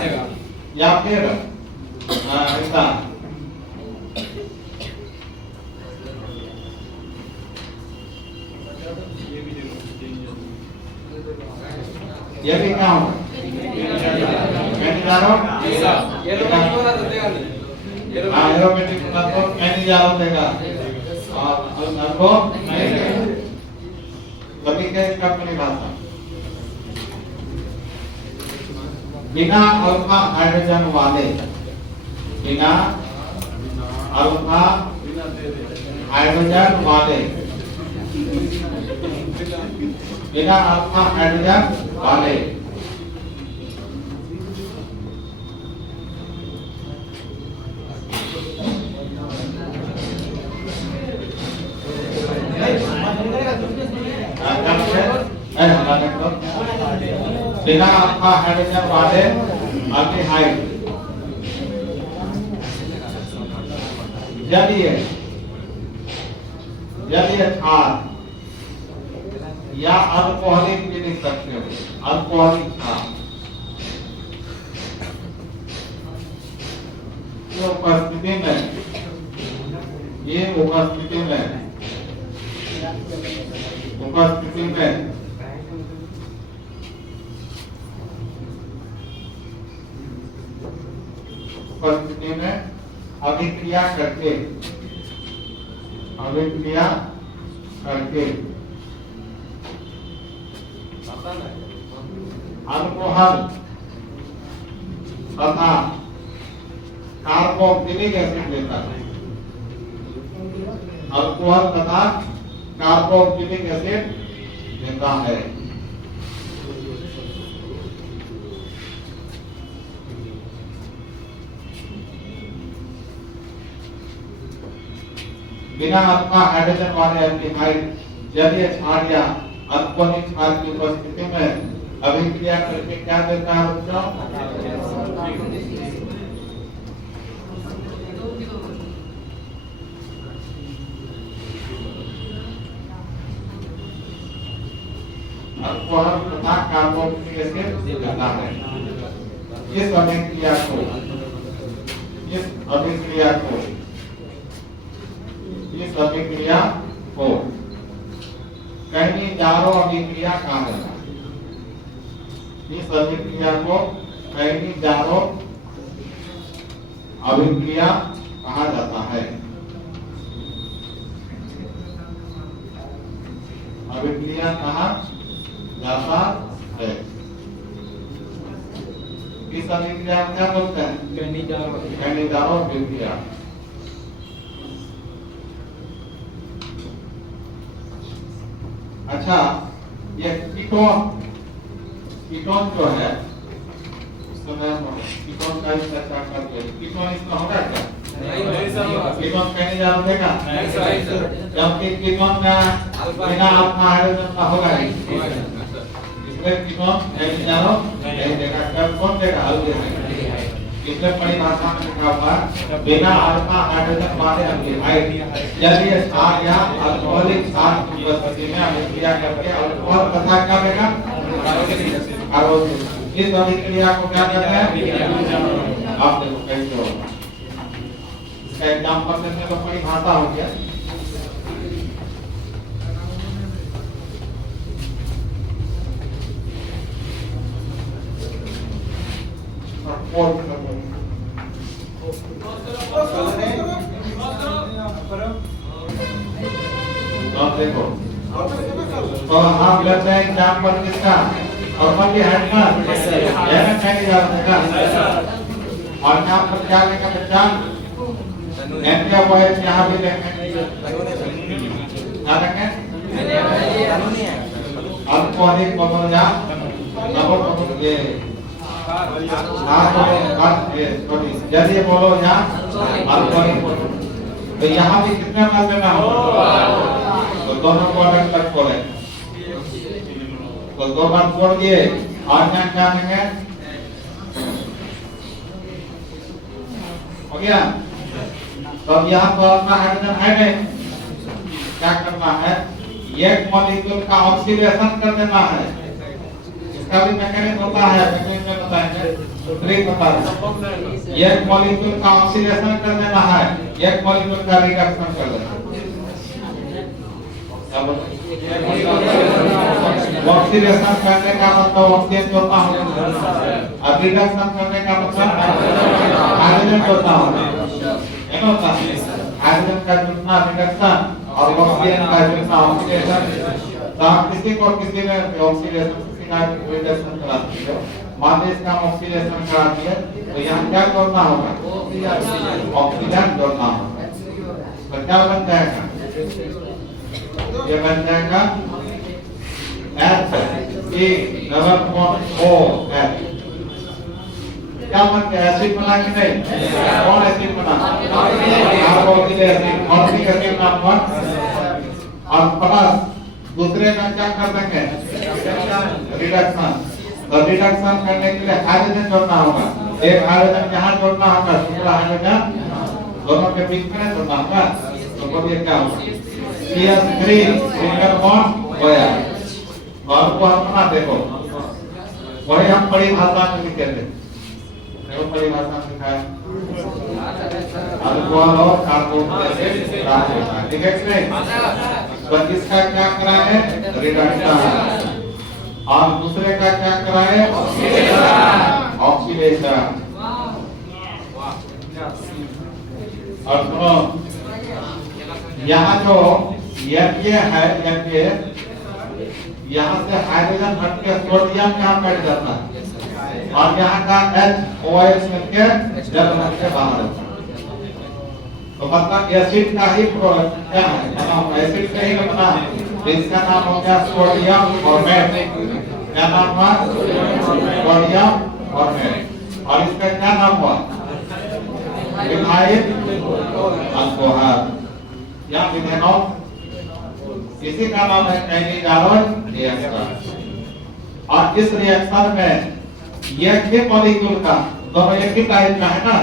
या फिर ऐसा ये भी क्या होगा, कहीं ज्यादा एरोमेटिक बना तो कहीं ज्यादा देगा और अल्को नहीं देगा। सभी के इसका परिभाषा बिना अल्फा हाइड्रोजन वाले, बिना अल्फा हाइड्रोजन वाले, बिना अल्फा हाइड्रोजन वाले बिना अल्फा हाइड्रोजन वाले अल्डिहाइड जलीय क्षार या अल्कोहलिक भी लिख सकते हो, अल्कोहलिक क्षार की उपस्थिति में, ये उपस्थिति में अभिक्रिया करके अल्कोहल तथा कार्बोक्सिलिक एसिड देता है, अल्कोहल तथा कार्बोक्सिलिक एसिड देता है। बिना अल्फा हाइड्रोजन वाले एल्डिहाइड जलीय क्षार या अल्कोहलिक क्षार की उपस्थिति में अभिक्रिया करके क्या देता है बच्चों, अल्कोहल तथा कार्बोक्सिलिक एसिड देता है। इस अभिक्रिया को कैनिजारो अभिक्रिया कहा जाता है। इस अभिक्रिया को कैनिजारो अभिक्रिया कहा जाता है। अभिक्रिया कहा जाता है। इस अभिक्रिया को क्या बोलते हैं, कैनिजारो अभिक्रिया। अच्छा, ये कीटोन जो है, इस समय कीटोन का ही चर्चा करते हैं। कीटोन इसमें होगा क्या, कीटोन कहीं जा देगा, जबकि कीटोन में बिना अल्फा हाइड्रोजन का होगा, इसमें कीटोन कहीं जा नहीं देगा। कब कौन देगा, अल्डिहाइड। इसमें परिभाषा में लिखा हुआ बिना अल्फा हाइड्रोजन वाले अल्डिहाइड जलीय क्षार या अल्कोहलिक क्षार की उपस्थिति में अभिक्रिया करके अल्कोहल तथा क्या देगा, कार्बोक्सिलिक। इस अभिक्रिया को क्या कहते हैं, आप देखो कैसे होगा। इसका एग्जांपल देने को परिभाषा हो गया। देखो तो आप लेते हैं एग्जांपल किसका, फॉर्मलिहाइड का, यह कहीं जा देगा। और यहाँ पर क्या लेगा बच्चा, एंटिया बॉयज यहाँ भी लेंगे, क्या लेंगे, अल्कोहलिक बबल या डबल बबल, ये जल्दी बोलो यहाँ अल्कोहलिक। तो यहाँ भी कितने मात्रा में हो, तो दोनों को अलग तक खोले, तो दो बार खोल दिए। और क्या क्या लेंगे, हो गया। तो अब यहाँ पर अपना हाइड्रोजन है नहीं, क्या करना है, एक मॉलिक्यूल का ऑक्सीडेशन कर देना है। इसका भी मैकेनिज्म होता है, मैकेनिज्म में बताएंगे, ट्रिक बता दें। एक मॉलिक्यूल का ऑक्सीडेशन कर देना है, एक मॉलिक्यूल का रिडक्शन कर देना है। ऑक्सीडेशन करने का मतलब ऑक्सीजन जोड़ना होगा, और रिडक्शन करने का मतलब हाइड्रोजन जोड़ना होगा, है ना। होता है हाइड्रोजन का जुड़ना रिडक्शन और ऑक्सीजन का जुड़ना ऑक्सीडेशन। तो आप किसी को किसी में ऑक्सीडेशन किसी का रिडक्शन करा सकते हो। मान लीजिए इसका ऑक्सीडेशन करा दिया, तो यहाँ क्या जोड़ना होगा, ऑक्सीजन जोड़ना होगा। तो क्या बन जाएगा, ये बन जाएगा H2O। क्या बन गया, एसिड बना कि नहीं, कौन एसिड बना, कार्बोक्सिलिक एसिड, कार्बोक्सिलिक एसिड नाम हुआ। और प्लस दूसरे में क्या कर देंगे, रिडक्शन। तो रिडक्शन करने के लिए हाइड्रोजन जोड़ना होगा, एक हाइड्रोजन यहाँ जोड़ना होगा, दूसरा हाइड्रोजन दोनों के बीच में जोड़ना होगा। तो बोलिए क्या होगा, CH3 सिंगल बॉन्ड गया। और को अपना देखो, वही हम बड़ी भाषा में लिखे थे, देखो बड़ी भाषा में लिखा है, अल्कोहल और कार्बोक्सिलिक एसिड प्राप्त होता है, ठीक है कि नहीं। तो इसका क्या करा है, रिडक्शन, और दूसरे का क्या करा है, ऑक्सीडेशन। और सुनो, यहाँ जो ये है, यहाँ से हाइड्रोजन हट के सोडियम यहाँ बैठ जाता है, और यहाँ का OH मिलके जल बन के बाहर आता है। तो मतलब एसिड का ही प्रोडक्ट क्या है, एसिड का ही बना है। तो इसका नाम हो गया सोडियम फॉर्मेट। क्या नाम हुआ, सोडियम फॉर्मेट। और इसका क्या नाम हुआ, मिथाइल अल्कोहल या मिथेनॉल। इसी का नाम है कैनिडालोन रिएक्शन। और इस रिएक्शन में एक ही मॉलिक्यूल का, दोनों एक ही टाइप का है ना,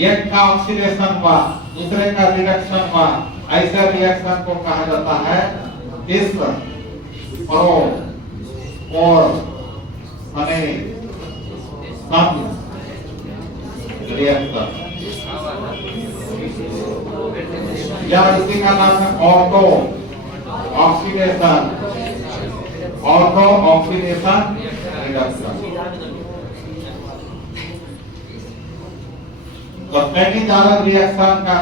एक का ऑक्सीडेशन हुआ, दूसरे का रिडक्शन हुआ, ऐसे रिएक्शन को कहा जाता है इस प्रो और सने सन रिएक्शन, या इसी का नाम है auto oxidation, auto oxidation reduction. तो कैनिडालोन रिएक्शन का,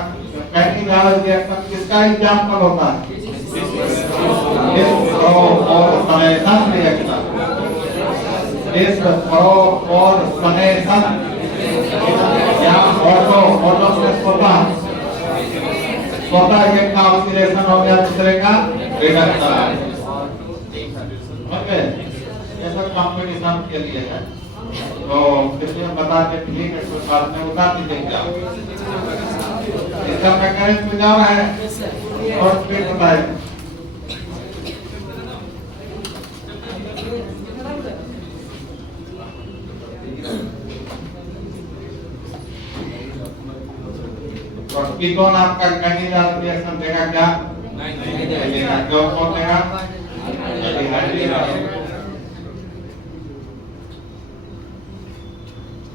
कैनिडालोन रिएक्शन किसका एग्जांपल होता है, प्रोपोर्शनेशन रिएक्शन, इस प्रोपोर्शनेशन या ऑटो से स्वतः एक का ऑक्सीडेशन हो गया, दूसरे का रिडक्शन। ओके, ये सब कंपटीशन के लिए है। तो इसलिए बता के ठीक है, कुछ बात में बता दीजिए क्या इसका मैकेनिज्म जा रहा है और फिर बताए। कीटोन आपका कैनिडालोन रिएक्शन देगा क्या, नहीं देगा। क्यों, कौन देगा,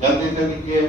जल्दी से लिखिए।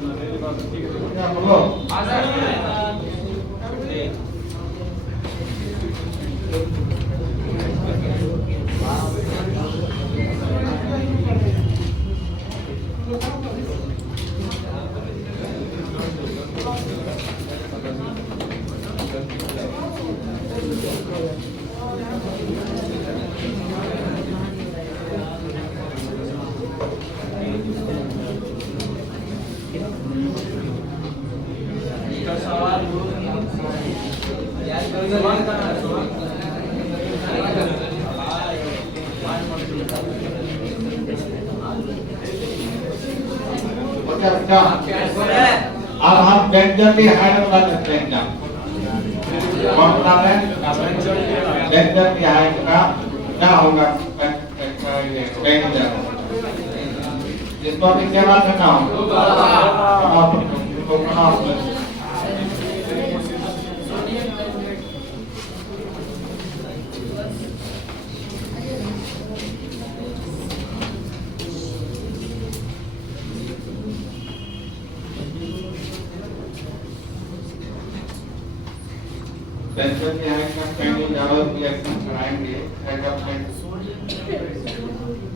क्या बोलो क्या अब हम व्यंजन भी हाइड वाला करते हैं क्या कौन बता रहे हैं व्यंजन भी हाइड का क्या होगा व्यंजन जिसको अभी क्या करना हो सेंसर में है का कैंडी डालो रिएक्शन कराएंगे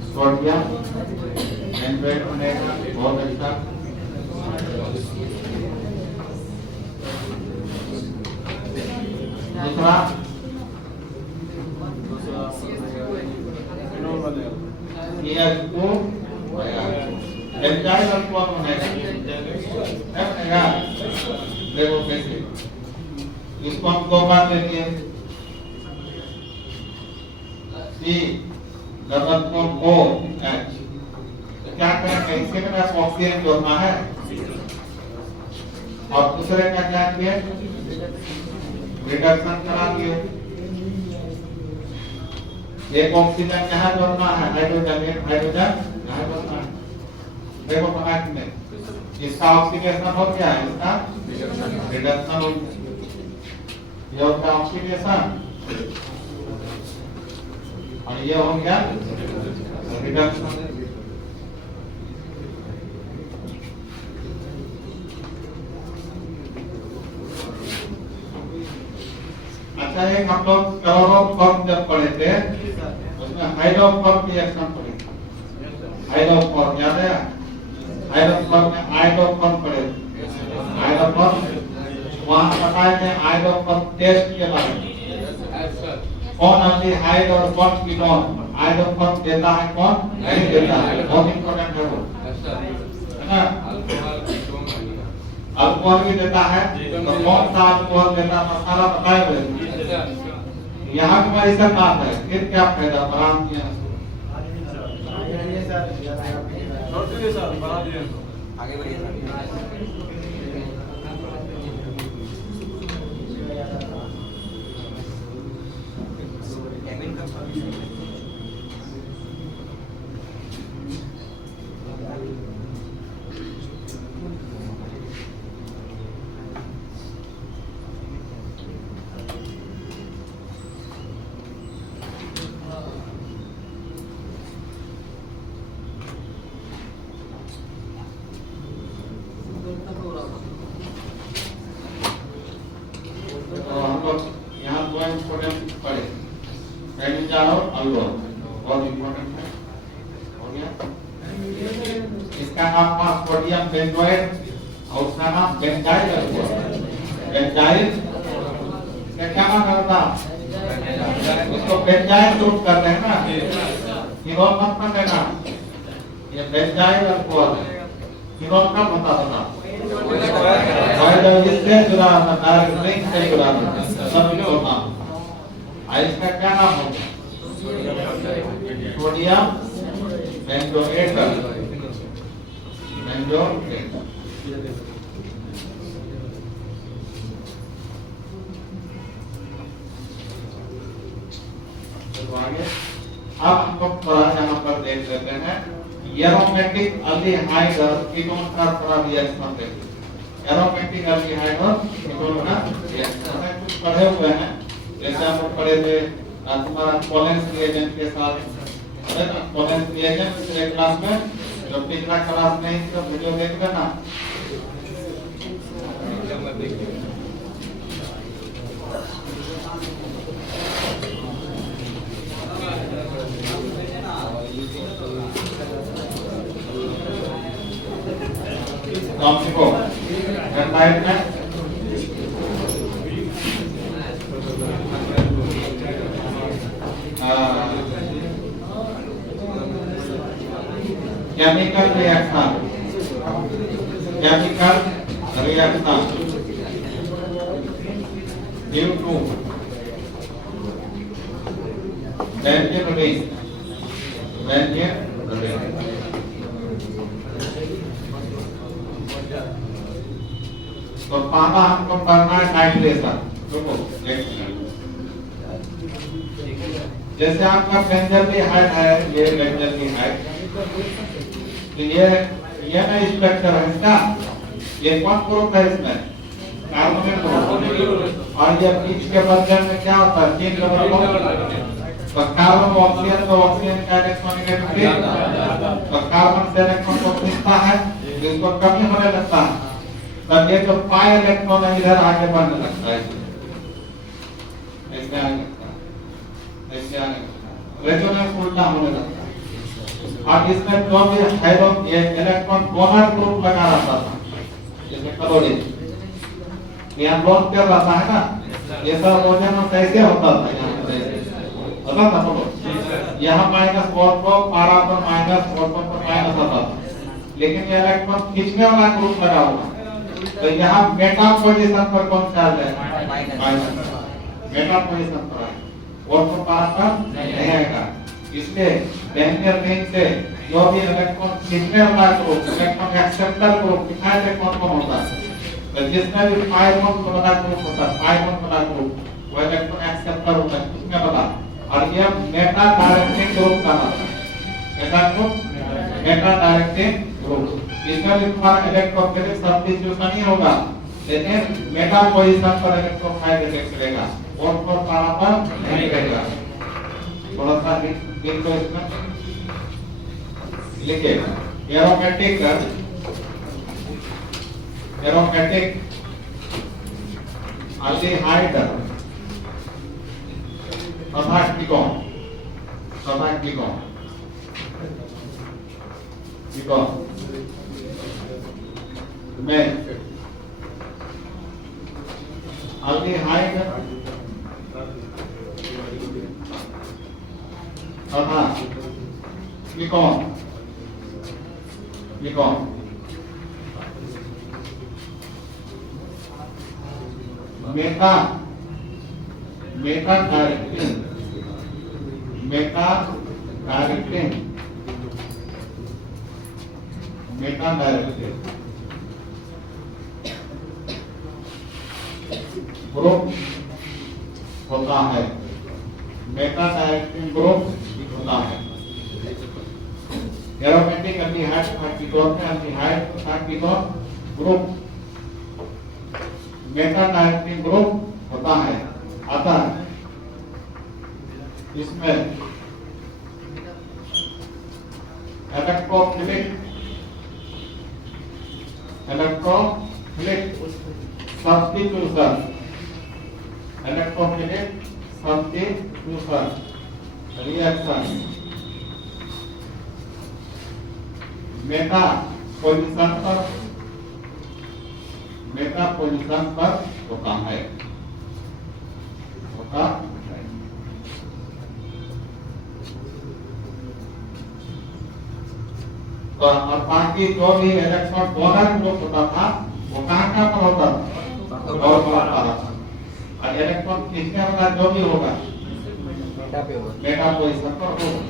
सोडियम एंड्रॉइड बनेगा बहुत अच्छा दूसरा ये को एंजाइम अल्कोहल बनेगा देखो कैसे इसको हम दो बार लेंगे सी डबल कोन ओ एच तो क्या करेंगे इसके में ऑक्सीजन जोड़ना है और दूसरे का क्या किए रिडक्शन करा दिए एक ऑक्सीजन यहाँ जोड़ना है हाइड्रोजन यहाँ जोड़ना है देखो बना कि नहीं इसका ऑक्सीडेशन हो गया है इसका रिडक्शन हो गया ये होता है ऑक्सीडेशन और ये हो गया रिडक्शन अच्छा एक हम लोग क्लोरोफॉर्म जब पढ़े थे उसमें हाइड्रोफॉर्म रिएक्शन पढ़े हाइड्रोफॉर्म याद है हाइड्रोफॉर्म में आयोडोफॉर्म पढ़े आयोडोफॉर्म वहां बताए थे आयोडोफॉर्म टेस्ट के बारे में कौन अभी हाइड और कौन कीटोन आयोडोफॉर्म देता है कौन नहीं देता है बहुत इंपॉर्टेंट है वो है ना अल्कोहल भी देता है तो कौन सा अल्कोहल देता है मसाला बताए हुए यहाँ की इसका बात है फिर क्या फायदा आराम किया आगे बढ़िए बहुत इंपॉर्टेंट है हो गया इसका नाम सोडियम बेंजोएट और उसका नाम बेंजाइल बेंजाइल इसका क्या नाम होता उसको बेंजाइल ग्रुप करते हैं ना कीरोल मत कर देना ये बेंजाइल अल्कोहल कीरोल का बता देना और जब इससे जुड़ा होता डायरेक्ट लिंक से जुड़ा होता सब जोड़ना इसका क्या नाम होगा सोडियम बेंजोएट आगे अब हम लोग थोड़ा यहाँ पर देख लेते हैं एरोमेटिक अल्डिहाइड और कीटोन का थोड़ा रिएक्शन देखिए एरोमेटिक अल्डिहाइड और कीटोन का रिएक्शन कुछ पढ़े हुए हैं जैसे हम लोग पढ़े थे तुम्हारा कोलेंस रिएजेंट के साथ है ना कोलेंस रिएजेंट पिछले क्लास में जो पिछला क्लास नहीं तो वीडियो देख लेना Toxico. Environment. Chemical reaction. Chemical reaction. Due to benzene ring. Benzene ring. तो पहला हमको पढ़ना है नाइट्रेशन। देखो जैसे आपका बेंजल्डिहाइड है, ये बेंजल्डिहाइड, तो ये ना स्ट्रक्चर है इसका, ये कौन ग्रुप है इसमें? Carbonate group. और ये बीच के बंधन में क्या होता है? 3 डबल बॉन्ड। तो कार्बन ऑक्सीजन तो ऑक्सीजन का इलेक्ट्रॉन नेगेटिव, तो कार्बन से इलेक्ट्रॉन को खींचता है, इसको कमी होने लगता है, तब ये जो पाई इलेक्ट्रॉन है इधर आगे बढ़ने लगता है, ऐसे आगे लगता है, ऐसे आगे लगता है, रेजोनेंस उल्टा होने लगता है। और इसमें जो भी हाइड्रो ये इलेक्ट्रॉन डोनर ग्रुप लगा रहता था, जैसे क्लोरीन यहाँ लोन कर रहता है ना, ये सब रोजन कैसे होता था? यहाँ होता था बोलो, यहाँ -4 को पारा पर -4 पर माइनस आता था, लेकिन ये इलेक्ट्रॉन खींचने वाला ग्रुप लगा हुआ, तो यहाँ मेटा पोजीशन पर कौन सा है? माइनस। मेटा पोजीशन पर है, और तो पारा पर नहीं आएगा। इसलिए बेंजल रिंग से जो भी इलेक्ट्रॉन खींचने वाला ग्रुप, इलेक्ट्रॉन एक्सेप्टर ग्रुप दिखाई दे कौन कौन होता है? तो जिसमें भी पाई बॉन्ड वाला ग्रुप होता है, पाई बॉन्ड वाला ग्रुप, वो इलेक्ट्रॉन एक्सेप्टर होता है, उसमें वाला। और ये मेटा डायरेक्टिंग ग्रुप का नाम है, Meta group, Meta directing group. इसमें भी तुम्हारा इलेक्ट्रोफिलिक सब्स्टिट्यूशन ही होगा, लेकिन मेटा पोजीशन पर इलेक्ट्रोफाइल इफेक्ट करेगा, और पर पारा पर नहीं करेगा। थोड़ा सा लिख दो इसमें, लिखिए एरोमेटिक अल्डिहाइड तथा कीटोन में अल्डिहाइड तथा कीटोन मेटा डायरेक्टिंग ग्रुप होता है, मेटा डायरेक्टिंग ग्रुप होता है। एरोमेटिक अल्डिहाइड तथा कीटोन में अल्डिहाइड तथा ketone group Meta directing group होता है। अतः इसमें electrophilic substitution reaction Meta position पर होता है। तो और बाकी जो भी इलेक्ट्रॉन डोनर ग्रुप होता था वो कहाँ पर होता था? और इलेक्ट्रॉन खींचने वाला जो भी होगा मेटा पोजीशन पर होगा।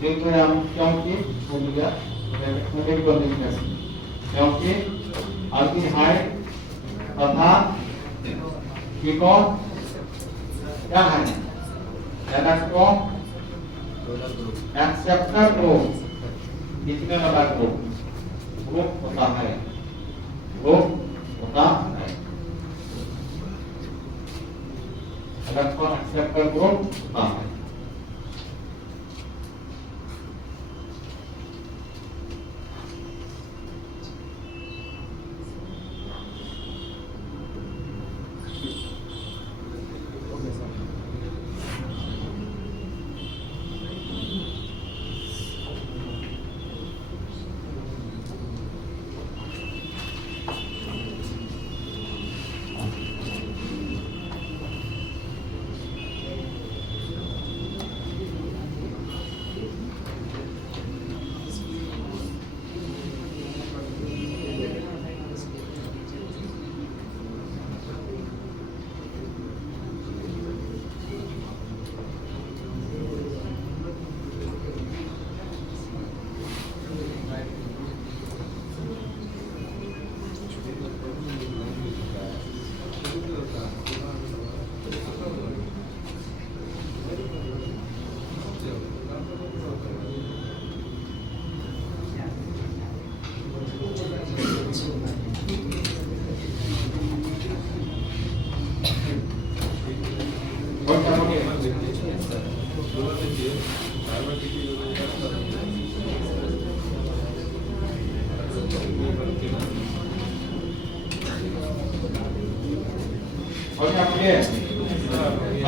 देखो हम क्योंकि अल्डिहाइड तथा कीटोन क्या है? इलेक्ट्रॉन एक्सेप्टर ग्रुप, खींचने वाला ग्रुप होता है, इलेक्ट्रॉन एक्सेप्टर ग्रुप होता है। हो गया क्लियर?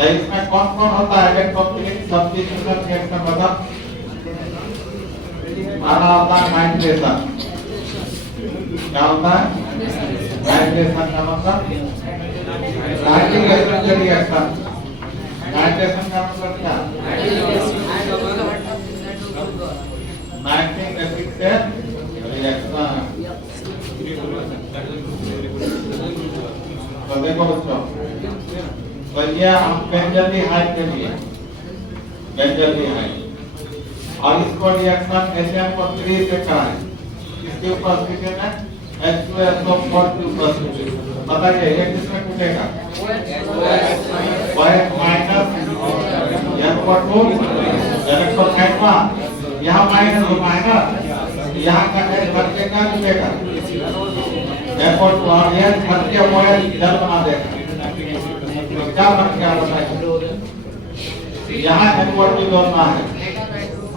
इसमें कौन कौन होता है इलेक्ट्रोफिलिक सब्स्टिट्यूशन रिएक्शन बता? पहला होता है नाइट्रेशन। क्या होता है? नाइट्रेशन का मतलब नाइट्रिक एसिड रिएक्शन। नाइट्रेशन का मतलब क्या? नाइट्रिक एसिड से रिएक्शन। तो देखो बच्चों, तो ये हम बेंजल्डिहाइड के लिए बेंजल्डिहाइड और इसको रिएक्शन HNO3 से कराएं। इसके उपस्थिति में H2SO4 की उपस्थिति। बताइए ये किसमें टूटेगा? OH माइनस NO2 इलेक्ट्रोफाइल यहाँ माइनस होगा है ना, यहाँ का H घटकेगा टूटेगा NO2 और ये घटके OH जल बना देगा। तो क्या बन गया बताइए? यहाँ NO2 जोड़ना है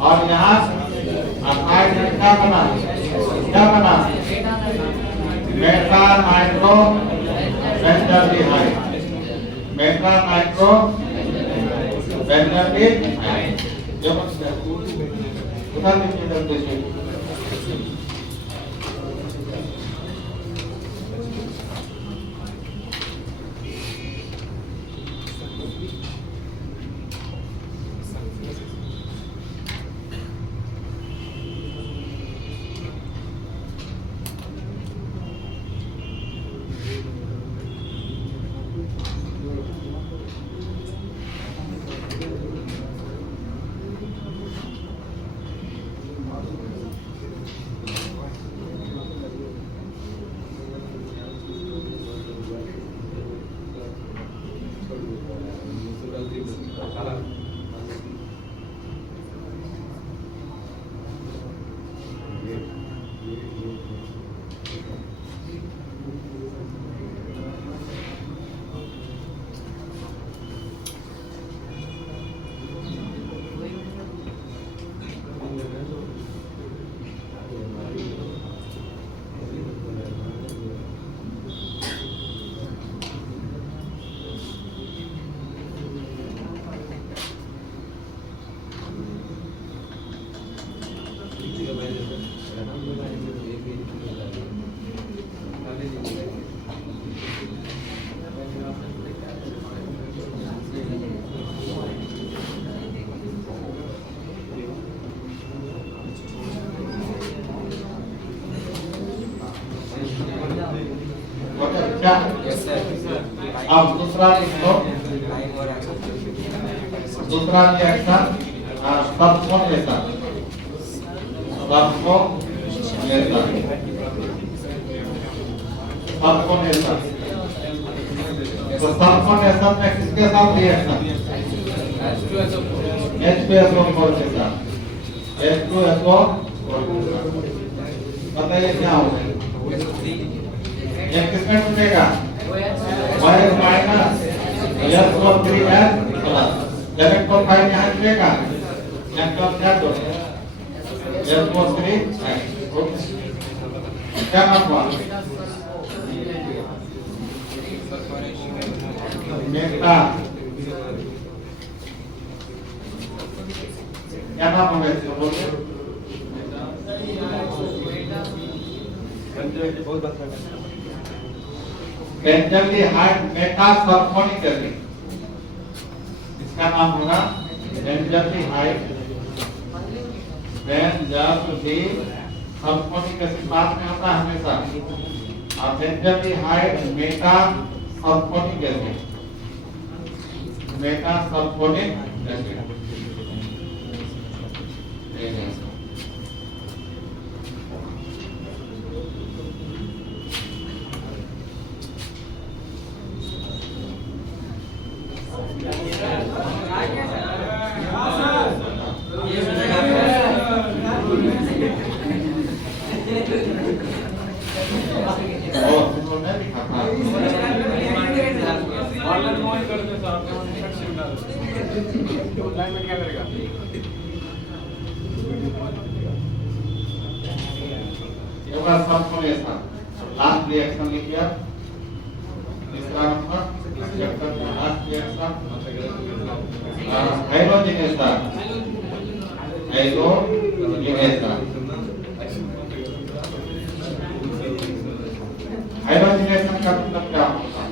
और यहाँ हाइड्रोजन क्या बना? क्या बना? Meta nitro benzaldehyde. Meta nitro benzaldehyde जो बता दीजिए। क्या? अब दूसरा लिख लो। दूसरा रिएक्शन सल्फोनेशन। तो सल्फोनेशन में किसके साथ रिएक्शन? H2SO4 के साथ। H2SO4 बताइए क्या होगा? ये किसमें टूटेगा? OH minus SO3N plus electrophile यहाँ टूटेगा। यहाँ क्या टूटेगा? SO3N। क्या नाम हुआ? मेटा। क्या नाम होगा इसको बोलिए? Benzaldehyde Meta sulphonic acid. इसका नाम होगा बेंजल्डिहाइड सल्फोनिक एसिड। बाद में होता है हमेशा और benzaldehyde Meta sulphonic acid. Meta sulphonic acid circulation, last reaction लिखिए। तीसरा नंबर चैप्टर का last reaction hydrogenation, hydrogenation. Hydrogenation का मतलब क्या होता है?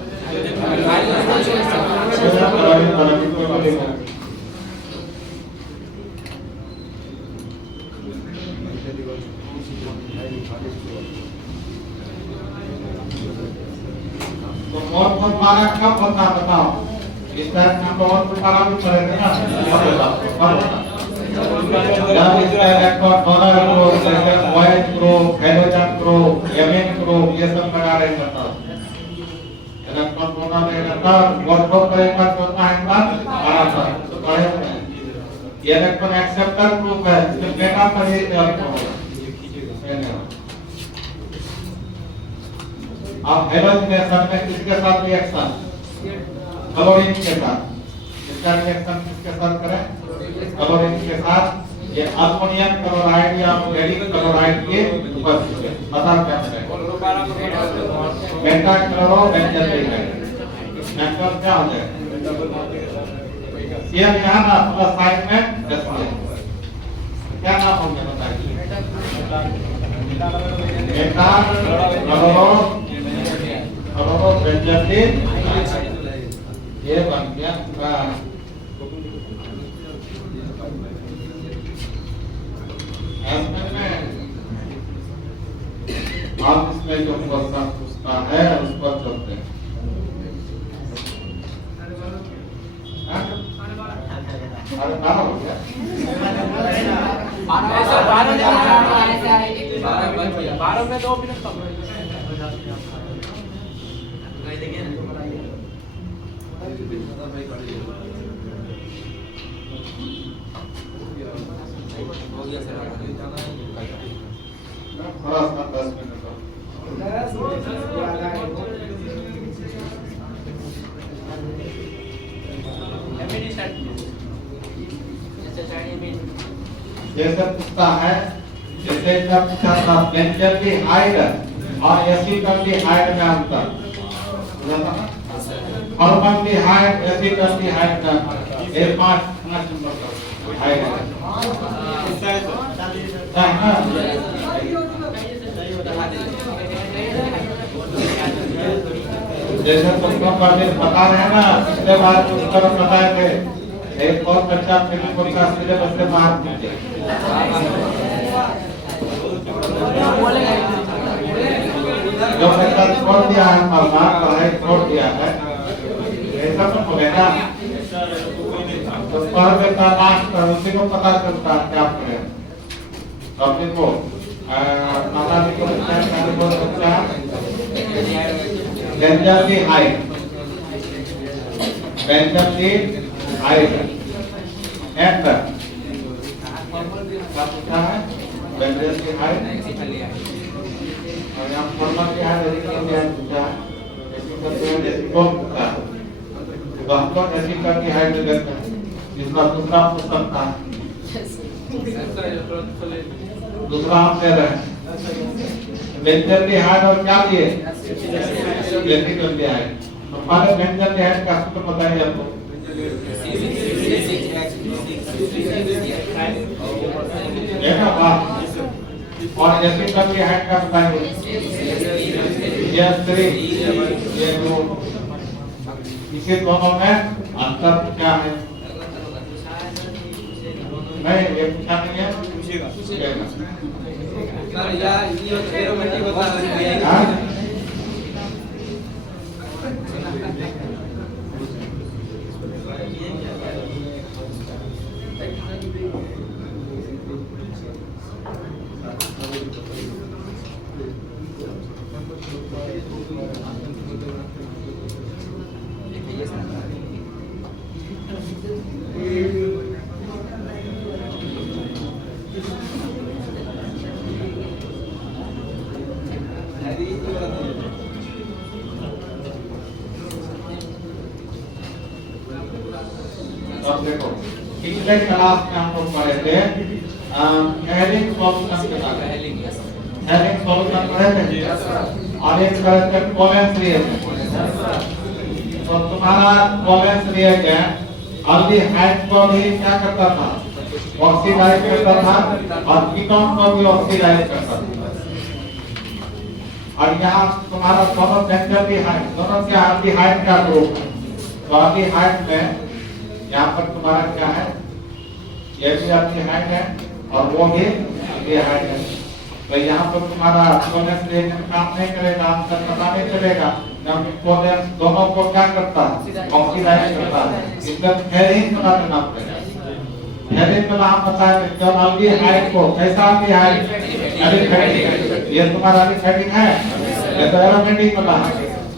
तो मॉर्फोन पारा कब होता है बताओ? इस टाइप का मॉर्फोन पारा भी पढ़ेंगे ना? जब इसका इलेक्ट्रॉन डोनर ग्रुप, जैसे OH group, hydrogen group, amine group, ये सब लगा रहे हैं तो इलेक्ट्रॉन डोनर रहेगा तो मॉर्फोन पर एक बार होता है ना पारा पर तो पढ़े ये इलेक्ट्रॉन एक्सेप्टर ग्रुप है, इसमें बेटा पर ही इलेक्ट्रॉन होगा। अब हाइड्रोजनेशन में किसके साथ रिएक्शन? क्लोरीन के साथ। इसका रिएक्शन किसके साथ करें? क्लोरीन के साथ। ये अमोनियम क्लोराइड या फेरिक क्लोराइड के उपस्थित है। बताओ क्या करें? बेटा क्लोरो बेंजोइक। नेटवर्क क्या हो जाएगा? ये यहाँ ना प्लस साइड में एसओ। क्या नाम होंगे बताइए? बेटा क्लोरो बेंजोइक, ये बन गया आप इसमें जो प्रश्न पूछता है उस पर चलते हैं। अरे 12 हो गया? 12 में 2 मिनट कम थोड़ा सा 10 मिनट का। जैसे पूछता है, जैसे जब पूछा था बेंजल्डिहाइड और एसिटाल्डिहाइड में अंतर, फॉर्मल्डिहाइड एसिटाल्डिहाइड का ये 5 नंबर का हाइड है। जैसे तुमको बता रहे हैं ना, पिछले बार उत्तर बताए थे, एक और बच्चा फिल्म का सिलेबस से बाहर कीजिए। जो बच्चा छोड़ दिया है, पढ़ाई छोड़ दिया है, ऐसा तो बोलेगा तो पढ़ देता लास्ट उसी को पता चलता है क्या पढ़े। टॉपिक को माता जी को बच्चा बेंजल्डिहाइड एंड क्या पूछा है? बेंजल्डिहाइड और यहाँ फॉर्मल्डिहाइड एसिटाल्डिहाइड पूछा है। एसिटाल्डिहाइड एसीटोन पूछा है तो हमको एसिटाल्डिहाइड देते हैं। इसका दूसरा पूछ सकता है, दूसरा हम दे रहे हैं बेंजल्डिहाइड और क्या दिए? एसिटाल्डिहाइड। तो पहले बेंजल्डिहाइड का सूत्र बताइए आपको। ये ना बात और एसिटाल्डिहाइड का बताइए। ये 3 ये 2 इसे दोनों में अंतर क्या है? नहीं ये पूछा नहीं है, पूछेगा सर यार ये एरोमेटिक बता रहे हैं। अब देखो पिछले क्लास में हम लोग पढ़े थे हेलिंग सॉल्यूशन के बारे में। हेलिंग सॉल्यूशन पढ़े थे और एक तरह का कोवेलेंस रिएक्शन। तो तुम्हारा कोवेलेंस रिएक्शन अल्डिहाइड को भी क्या करता था, ऑक्सीडाइज करता था और कीटोन को भी ऑक्सीडाइज करता था। और यहाँ तुम्हारा दोनों बेंजोल्डिहाइड दोनों क्या अल्डिहाइड का ग्रुप है। तो अल्डिहाइड में यहाँ पर तुम्हारा क्या है, ये भी अल्डिहाइड है और वो भी अल्डिहाइड है। तो यहाँ पर तुम्हारा कोवेलेंस रिएक्शन काम नहीं करेगा, आंसर पता नहीं चलेगा क्योंकि कोवेलेंस दोनों को क्या करता है, ऑक्सीडाइज करता है। इसका हेरिंग बना देना पड़ेगा। हेरिंग में हम बताएंगे जो अल्डिहाइड को कैसा अल्डिहाइड, एलिफेटिक, ये तुम्हारा एलिफेटिक है, ये तो एरोमेटिक वाला है,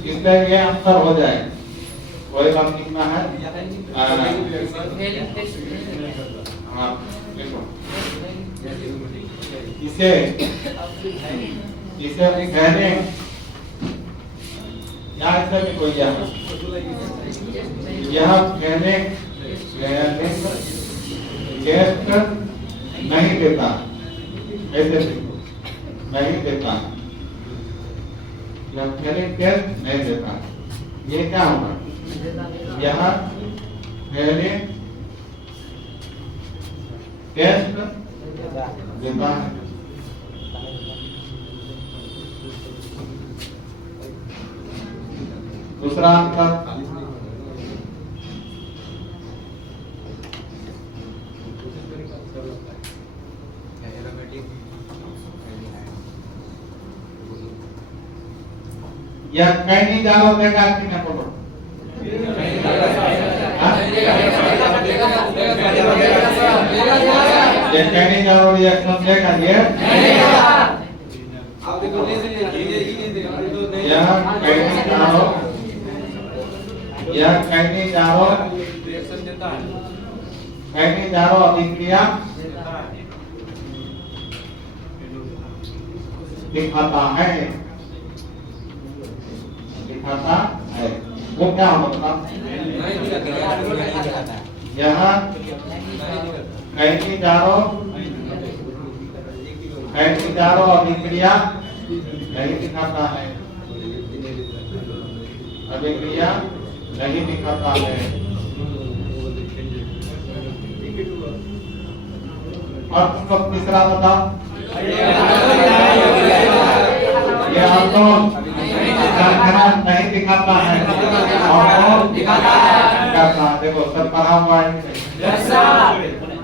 इसलिए ये आंसर हो जाएगा। वही बात लिखना है। हाँ देखो इसे कहने या ऐसा भी कोई यह कहने टेस्ट नहीं देता, ऐसे नहीं देता, यह कहने टेस्ट नहीं देता, ये क्या होगा, यह कहने टेस्ट देता है। दूसरा आंसर यह कहीं नहीं जा रहा देगा कि नहीं बोलो, ये कहीं नहीं जा रहा रिएक्शन देगा, यह कहीं जा रहा रिएक्शन देता है, कहीं जा रहा अभिक्रिया दिखाता है, दिखाता है। वो क्या मतलब, यह कहीं जा रहा अभिक्रिया नहीं दिखाता है, अभिक्रिया नहीं दिखाता है। और तुम लोग तीसरा बताओ, ये अल्कोहल नहीं दिखाता है और दिखाता है। देखो सर पढ़ा हुआ है,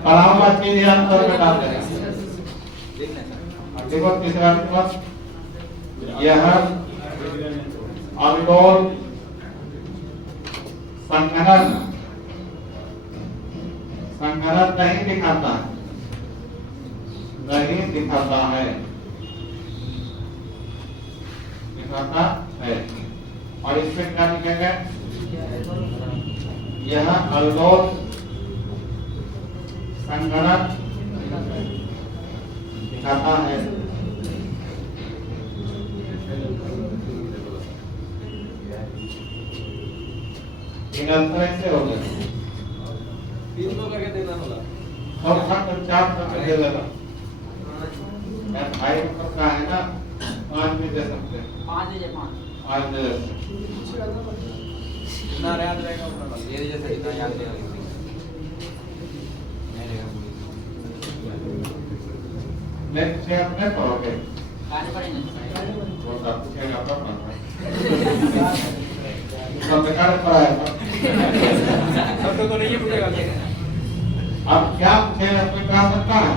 पढ़ा हुआ चीज अंतर में डालते हैं। देखो तीसरा नंबर, यह अल्कोहल संघनन नहीं दिखाता, नहीं दिखाता है, दिखाता है। और इसमें क्या लिखेंगे, यह अल्कोहल संघनन दिखाता है। इन अंतर से हो गया, तीन को करके देना होगा, और खंड चार करके दे देना। मैं भाई ऊपर का है ना, 5 में दे सकते हैं, 5 दे ना याद रहेगा अपना, ये जैसे इतना याद नहीं रहेगा, नहीं रहेगा। नेक्स्ट से अपने पढ़ोगे, गाने पढ़ेंगे, वो सब पूछेगा तो पढ़ना सब बेकार पढ़ाएगा। सब तो नहीं पूछेगा, अब क्या पूछेगा, कोई कहा सकता है,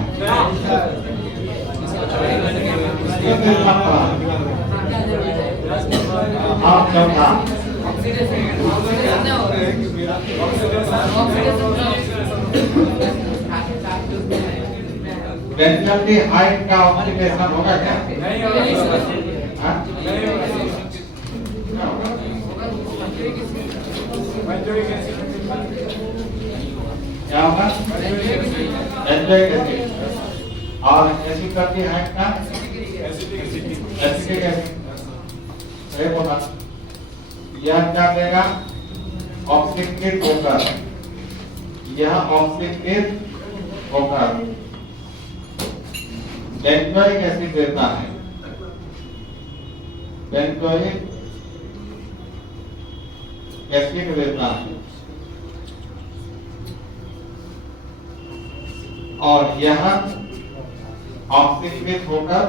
आप चौथा बेंजोल्डिहाइड का ऑक्सीडेशन होगा क्या, नहीं होगा, क्या होगा, बेंजोइक एसिड। और एसिड एल्डिहाइड का एसिटिक एसिड, सही बोला। यह क्या देगा, ऑक्सीकृत होकर, यह ऑक्सीकृत होकर बेंजोइक एसिड देता है। बेंजोइक एसिड देता है और यह ऑक्सीकृत होकर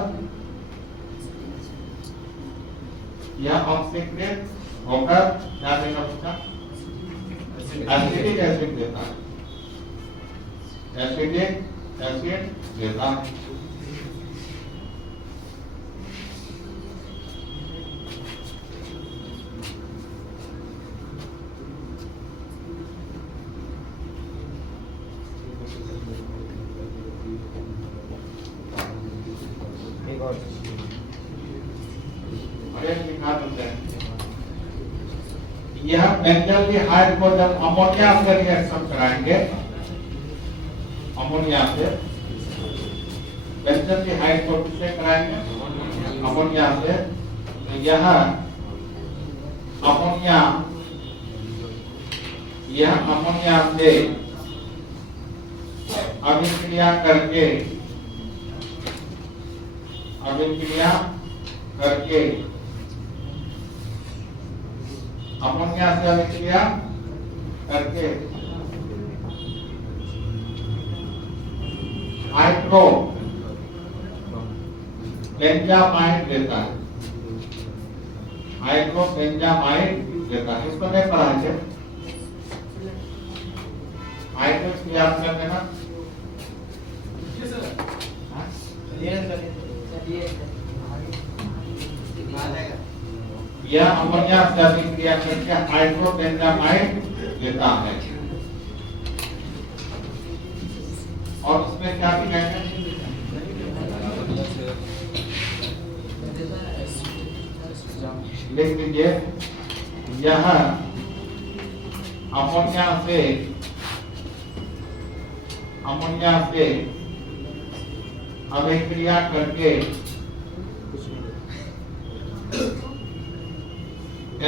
क्या देगा उसका एसिडिक एसिड देता है, एसिडिक एसिड देता है। यह बेंजल्डिहाइड को जब अमोनिया से रिएक्शन कराएंगे, अमोनिया से बेंजल्डिहाइड को किससे कराएंगे? अमोनिया से। तो यह अमोनिया से अभिक्रिया करके अमोनिया से अभिक्रिया करके हाइड्रो बेंजामाइड देता है, हाइड्रो बेंजामाइड देता है। इसको नहीं पढ़ाएंगे, हाइड्रो की याद कर लेना। यह अमोनिया से अभिक्रिया करके हाइड्रोबेंजामाइड देता है और उसमें क्या दिखाएंगे? लिख लीजिए, यह अमोनिया से अभिक्रिया करके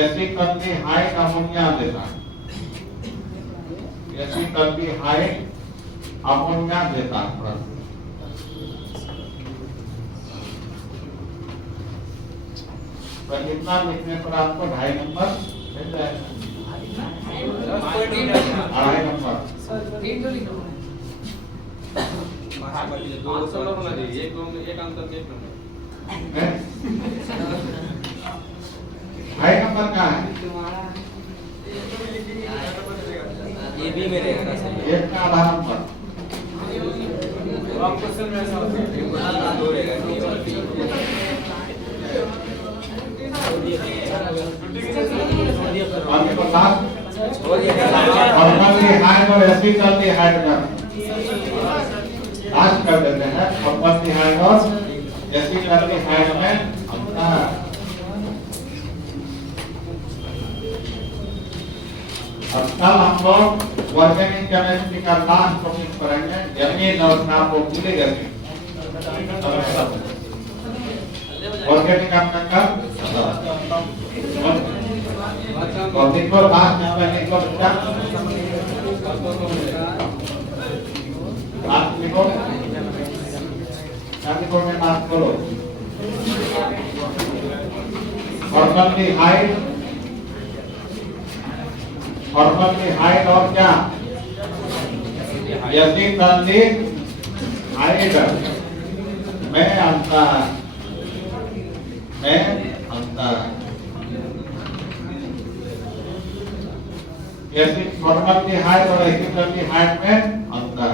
एसिटल्डिहाइड अमोनिया देता है, एसिटल्डिहाइड अमोनिया देता है। पर इतना लिखने पर आपको 2.5 नंबर मिल जाएगा, 2.5 नंबर। ढाई नंबर का है, ये भी मेरे एक का आधा नंबर। अल्कोहल और एसिटल्डिहाइड में लास्ट कर देते हैं। अल्कोहल और एसिटल्डिहाइड में अंतर। अब कल हम लोग ऑर्गेनिक केमिस्ट्री का लास्ट टॉपिक पढ़ेंगे, जमीन और नाप और गीले गैस। ऑर्गेनिक आपका कल और देखो लास्ट इसमें लिखो क्या, लास्ट लिखो क्या लिखो में लास्ट करो। फॉर्मल्डिहाइड और क्या एसिटल्डिहाइड में अंतर, फॉर्मल्डिहाइड और एसिटल्डिहाइड में अंतर।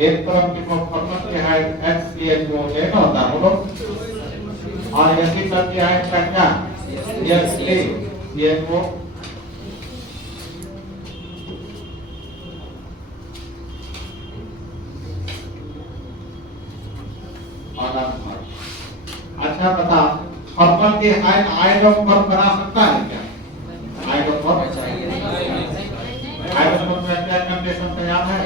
एक तरफ की फॉर्मल्डिहाइड HCHO ना होता है बोलो, और एसिटल्डिहाइड का क्या CHO। अच्छा बता, फॉर्मल्डिहाइड आयोडोफॉर्म बना सकता है क्या? आयोडोफॉर्म में क्या कंडीशन तैयार है?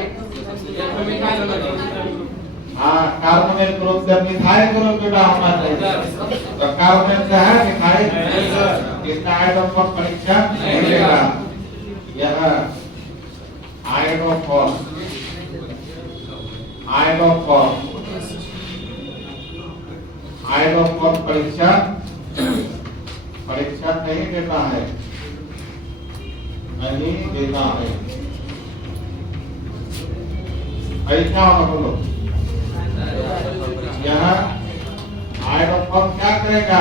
हाँ, कार्बोनिल ग्रुप से मिथाइल ग्रुप जुड़ा होना चाहिए। तो कार्बोनिल क्या है? मिथाइल। इसका आयोडोफॉर्म परीक्षा मिलेगा। यह आयोडोफॉर्म परीक्षा नहीं देता है, नहीं देता है। क्या होगा बोलो? यह आयरन क्या करेगा?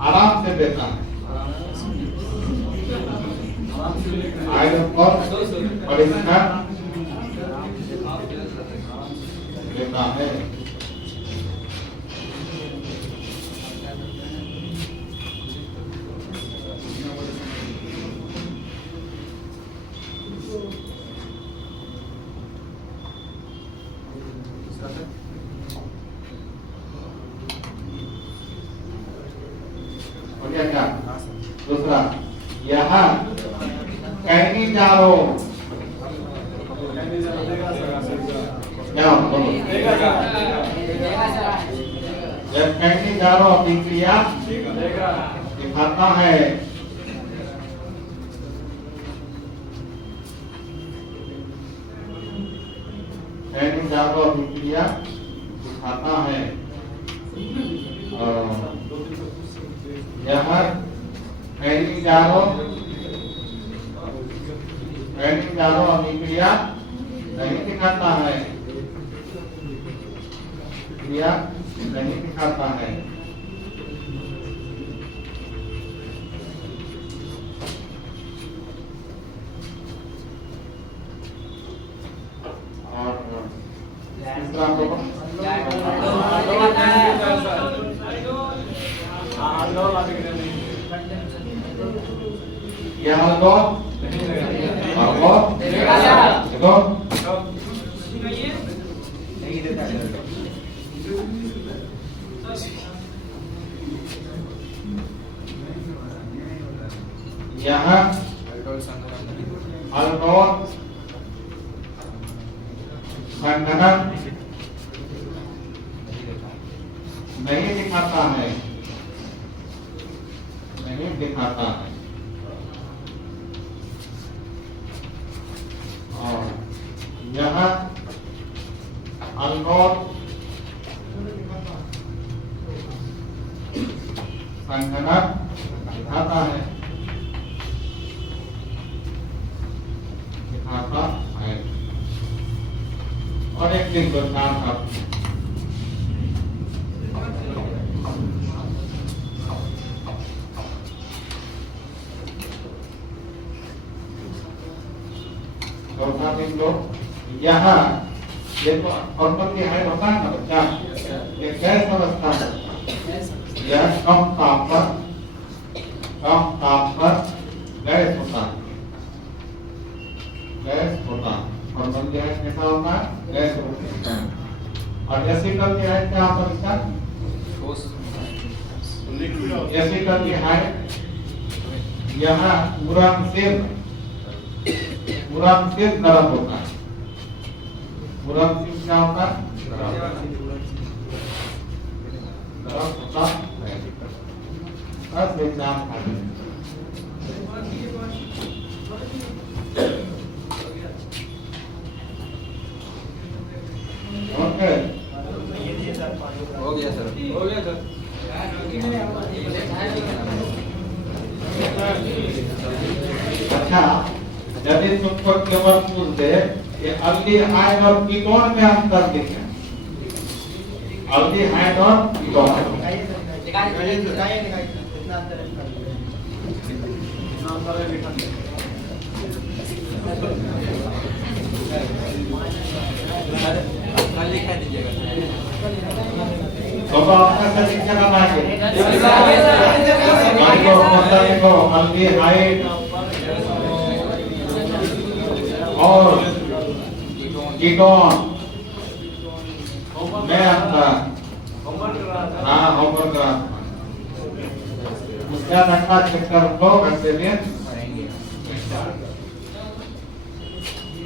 आराम से देता है। आयरन परीक्षा देता है। क्या दूसरा, यहाँ कैनी जारो क्या बोलो? जब कैनी जारो अभिक्रिया दिखाता है, कैनी जारो अभिक्रिया दिखाता है। यह कैनी जारो अभिक्रिया नहीं दिखाता है, क्रिया नहीं दिखाता है। और तीसरा यहाँ अल्कोहल संघनन नहीं दिखाता है, नहीं दिखाता है। और यह अल्कोहल संघनन दिखाता है, दिखाता है। और एक दिन बदनाम था, चौथा दिन लोग यहाँ देखो फॉर्मल है होता है ना बच्चा, ये गैस अवस्था है। यह कम ताप पर गैस होता है, गैस होता है। फॉर्मल गैस कैसा होता है? गैस होता है। और एसिटल की हाइट क्या होता है बच्चा? एसिटल की हाइट यहाँ पूरम से नरम होता है। पूरम से क्या होता है? नरम होता है। बस एग्जाम खाली ओके हो गया सर, हो गया सर। अच्छा, यदि तुमको केवल पूछ दे कि अल्डिहाइड और कीटोन में अंतर लिखें, अल्डिहाइड और कीटोन कल लिखा दीजिएगा। तो आपका सटीक्षा बनाएंगे देखो अल्डिहाइड और कीटोन में अंतर। हाँ होमवर्क करा उसका नक्शा चेक कर लो वैसे भी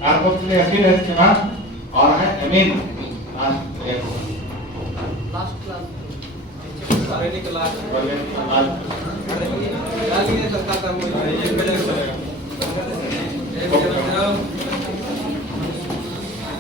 कार्बोक्सिलिक एसिड है इसके बाद और है एमीन। लास्ट क्लास पहले क्लास डालिए सरकार का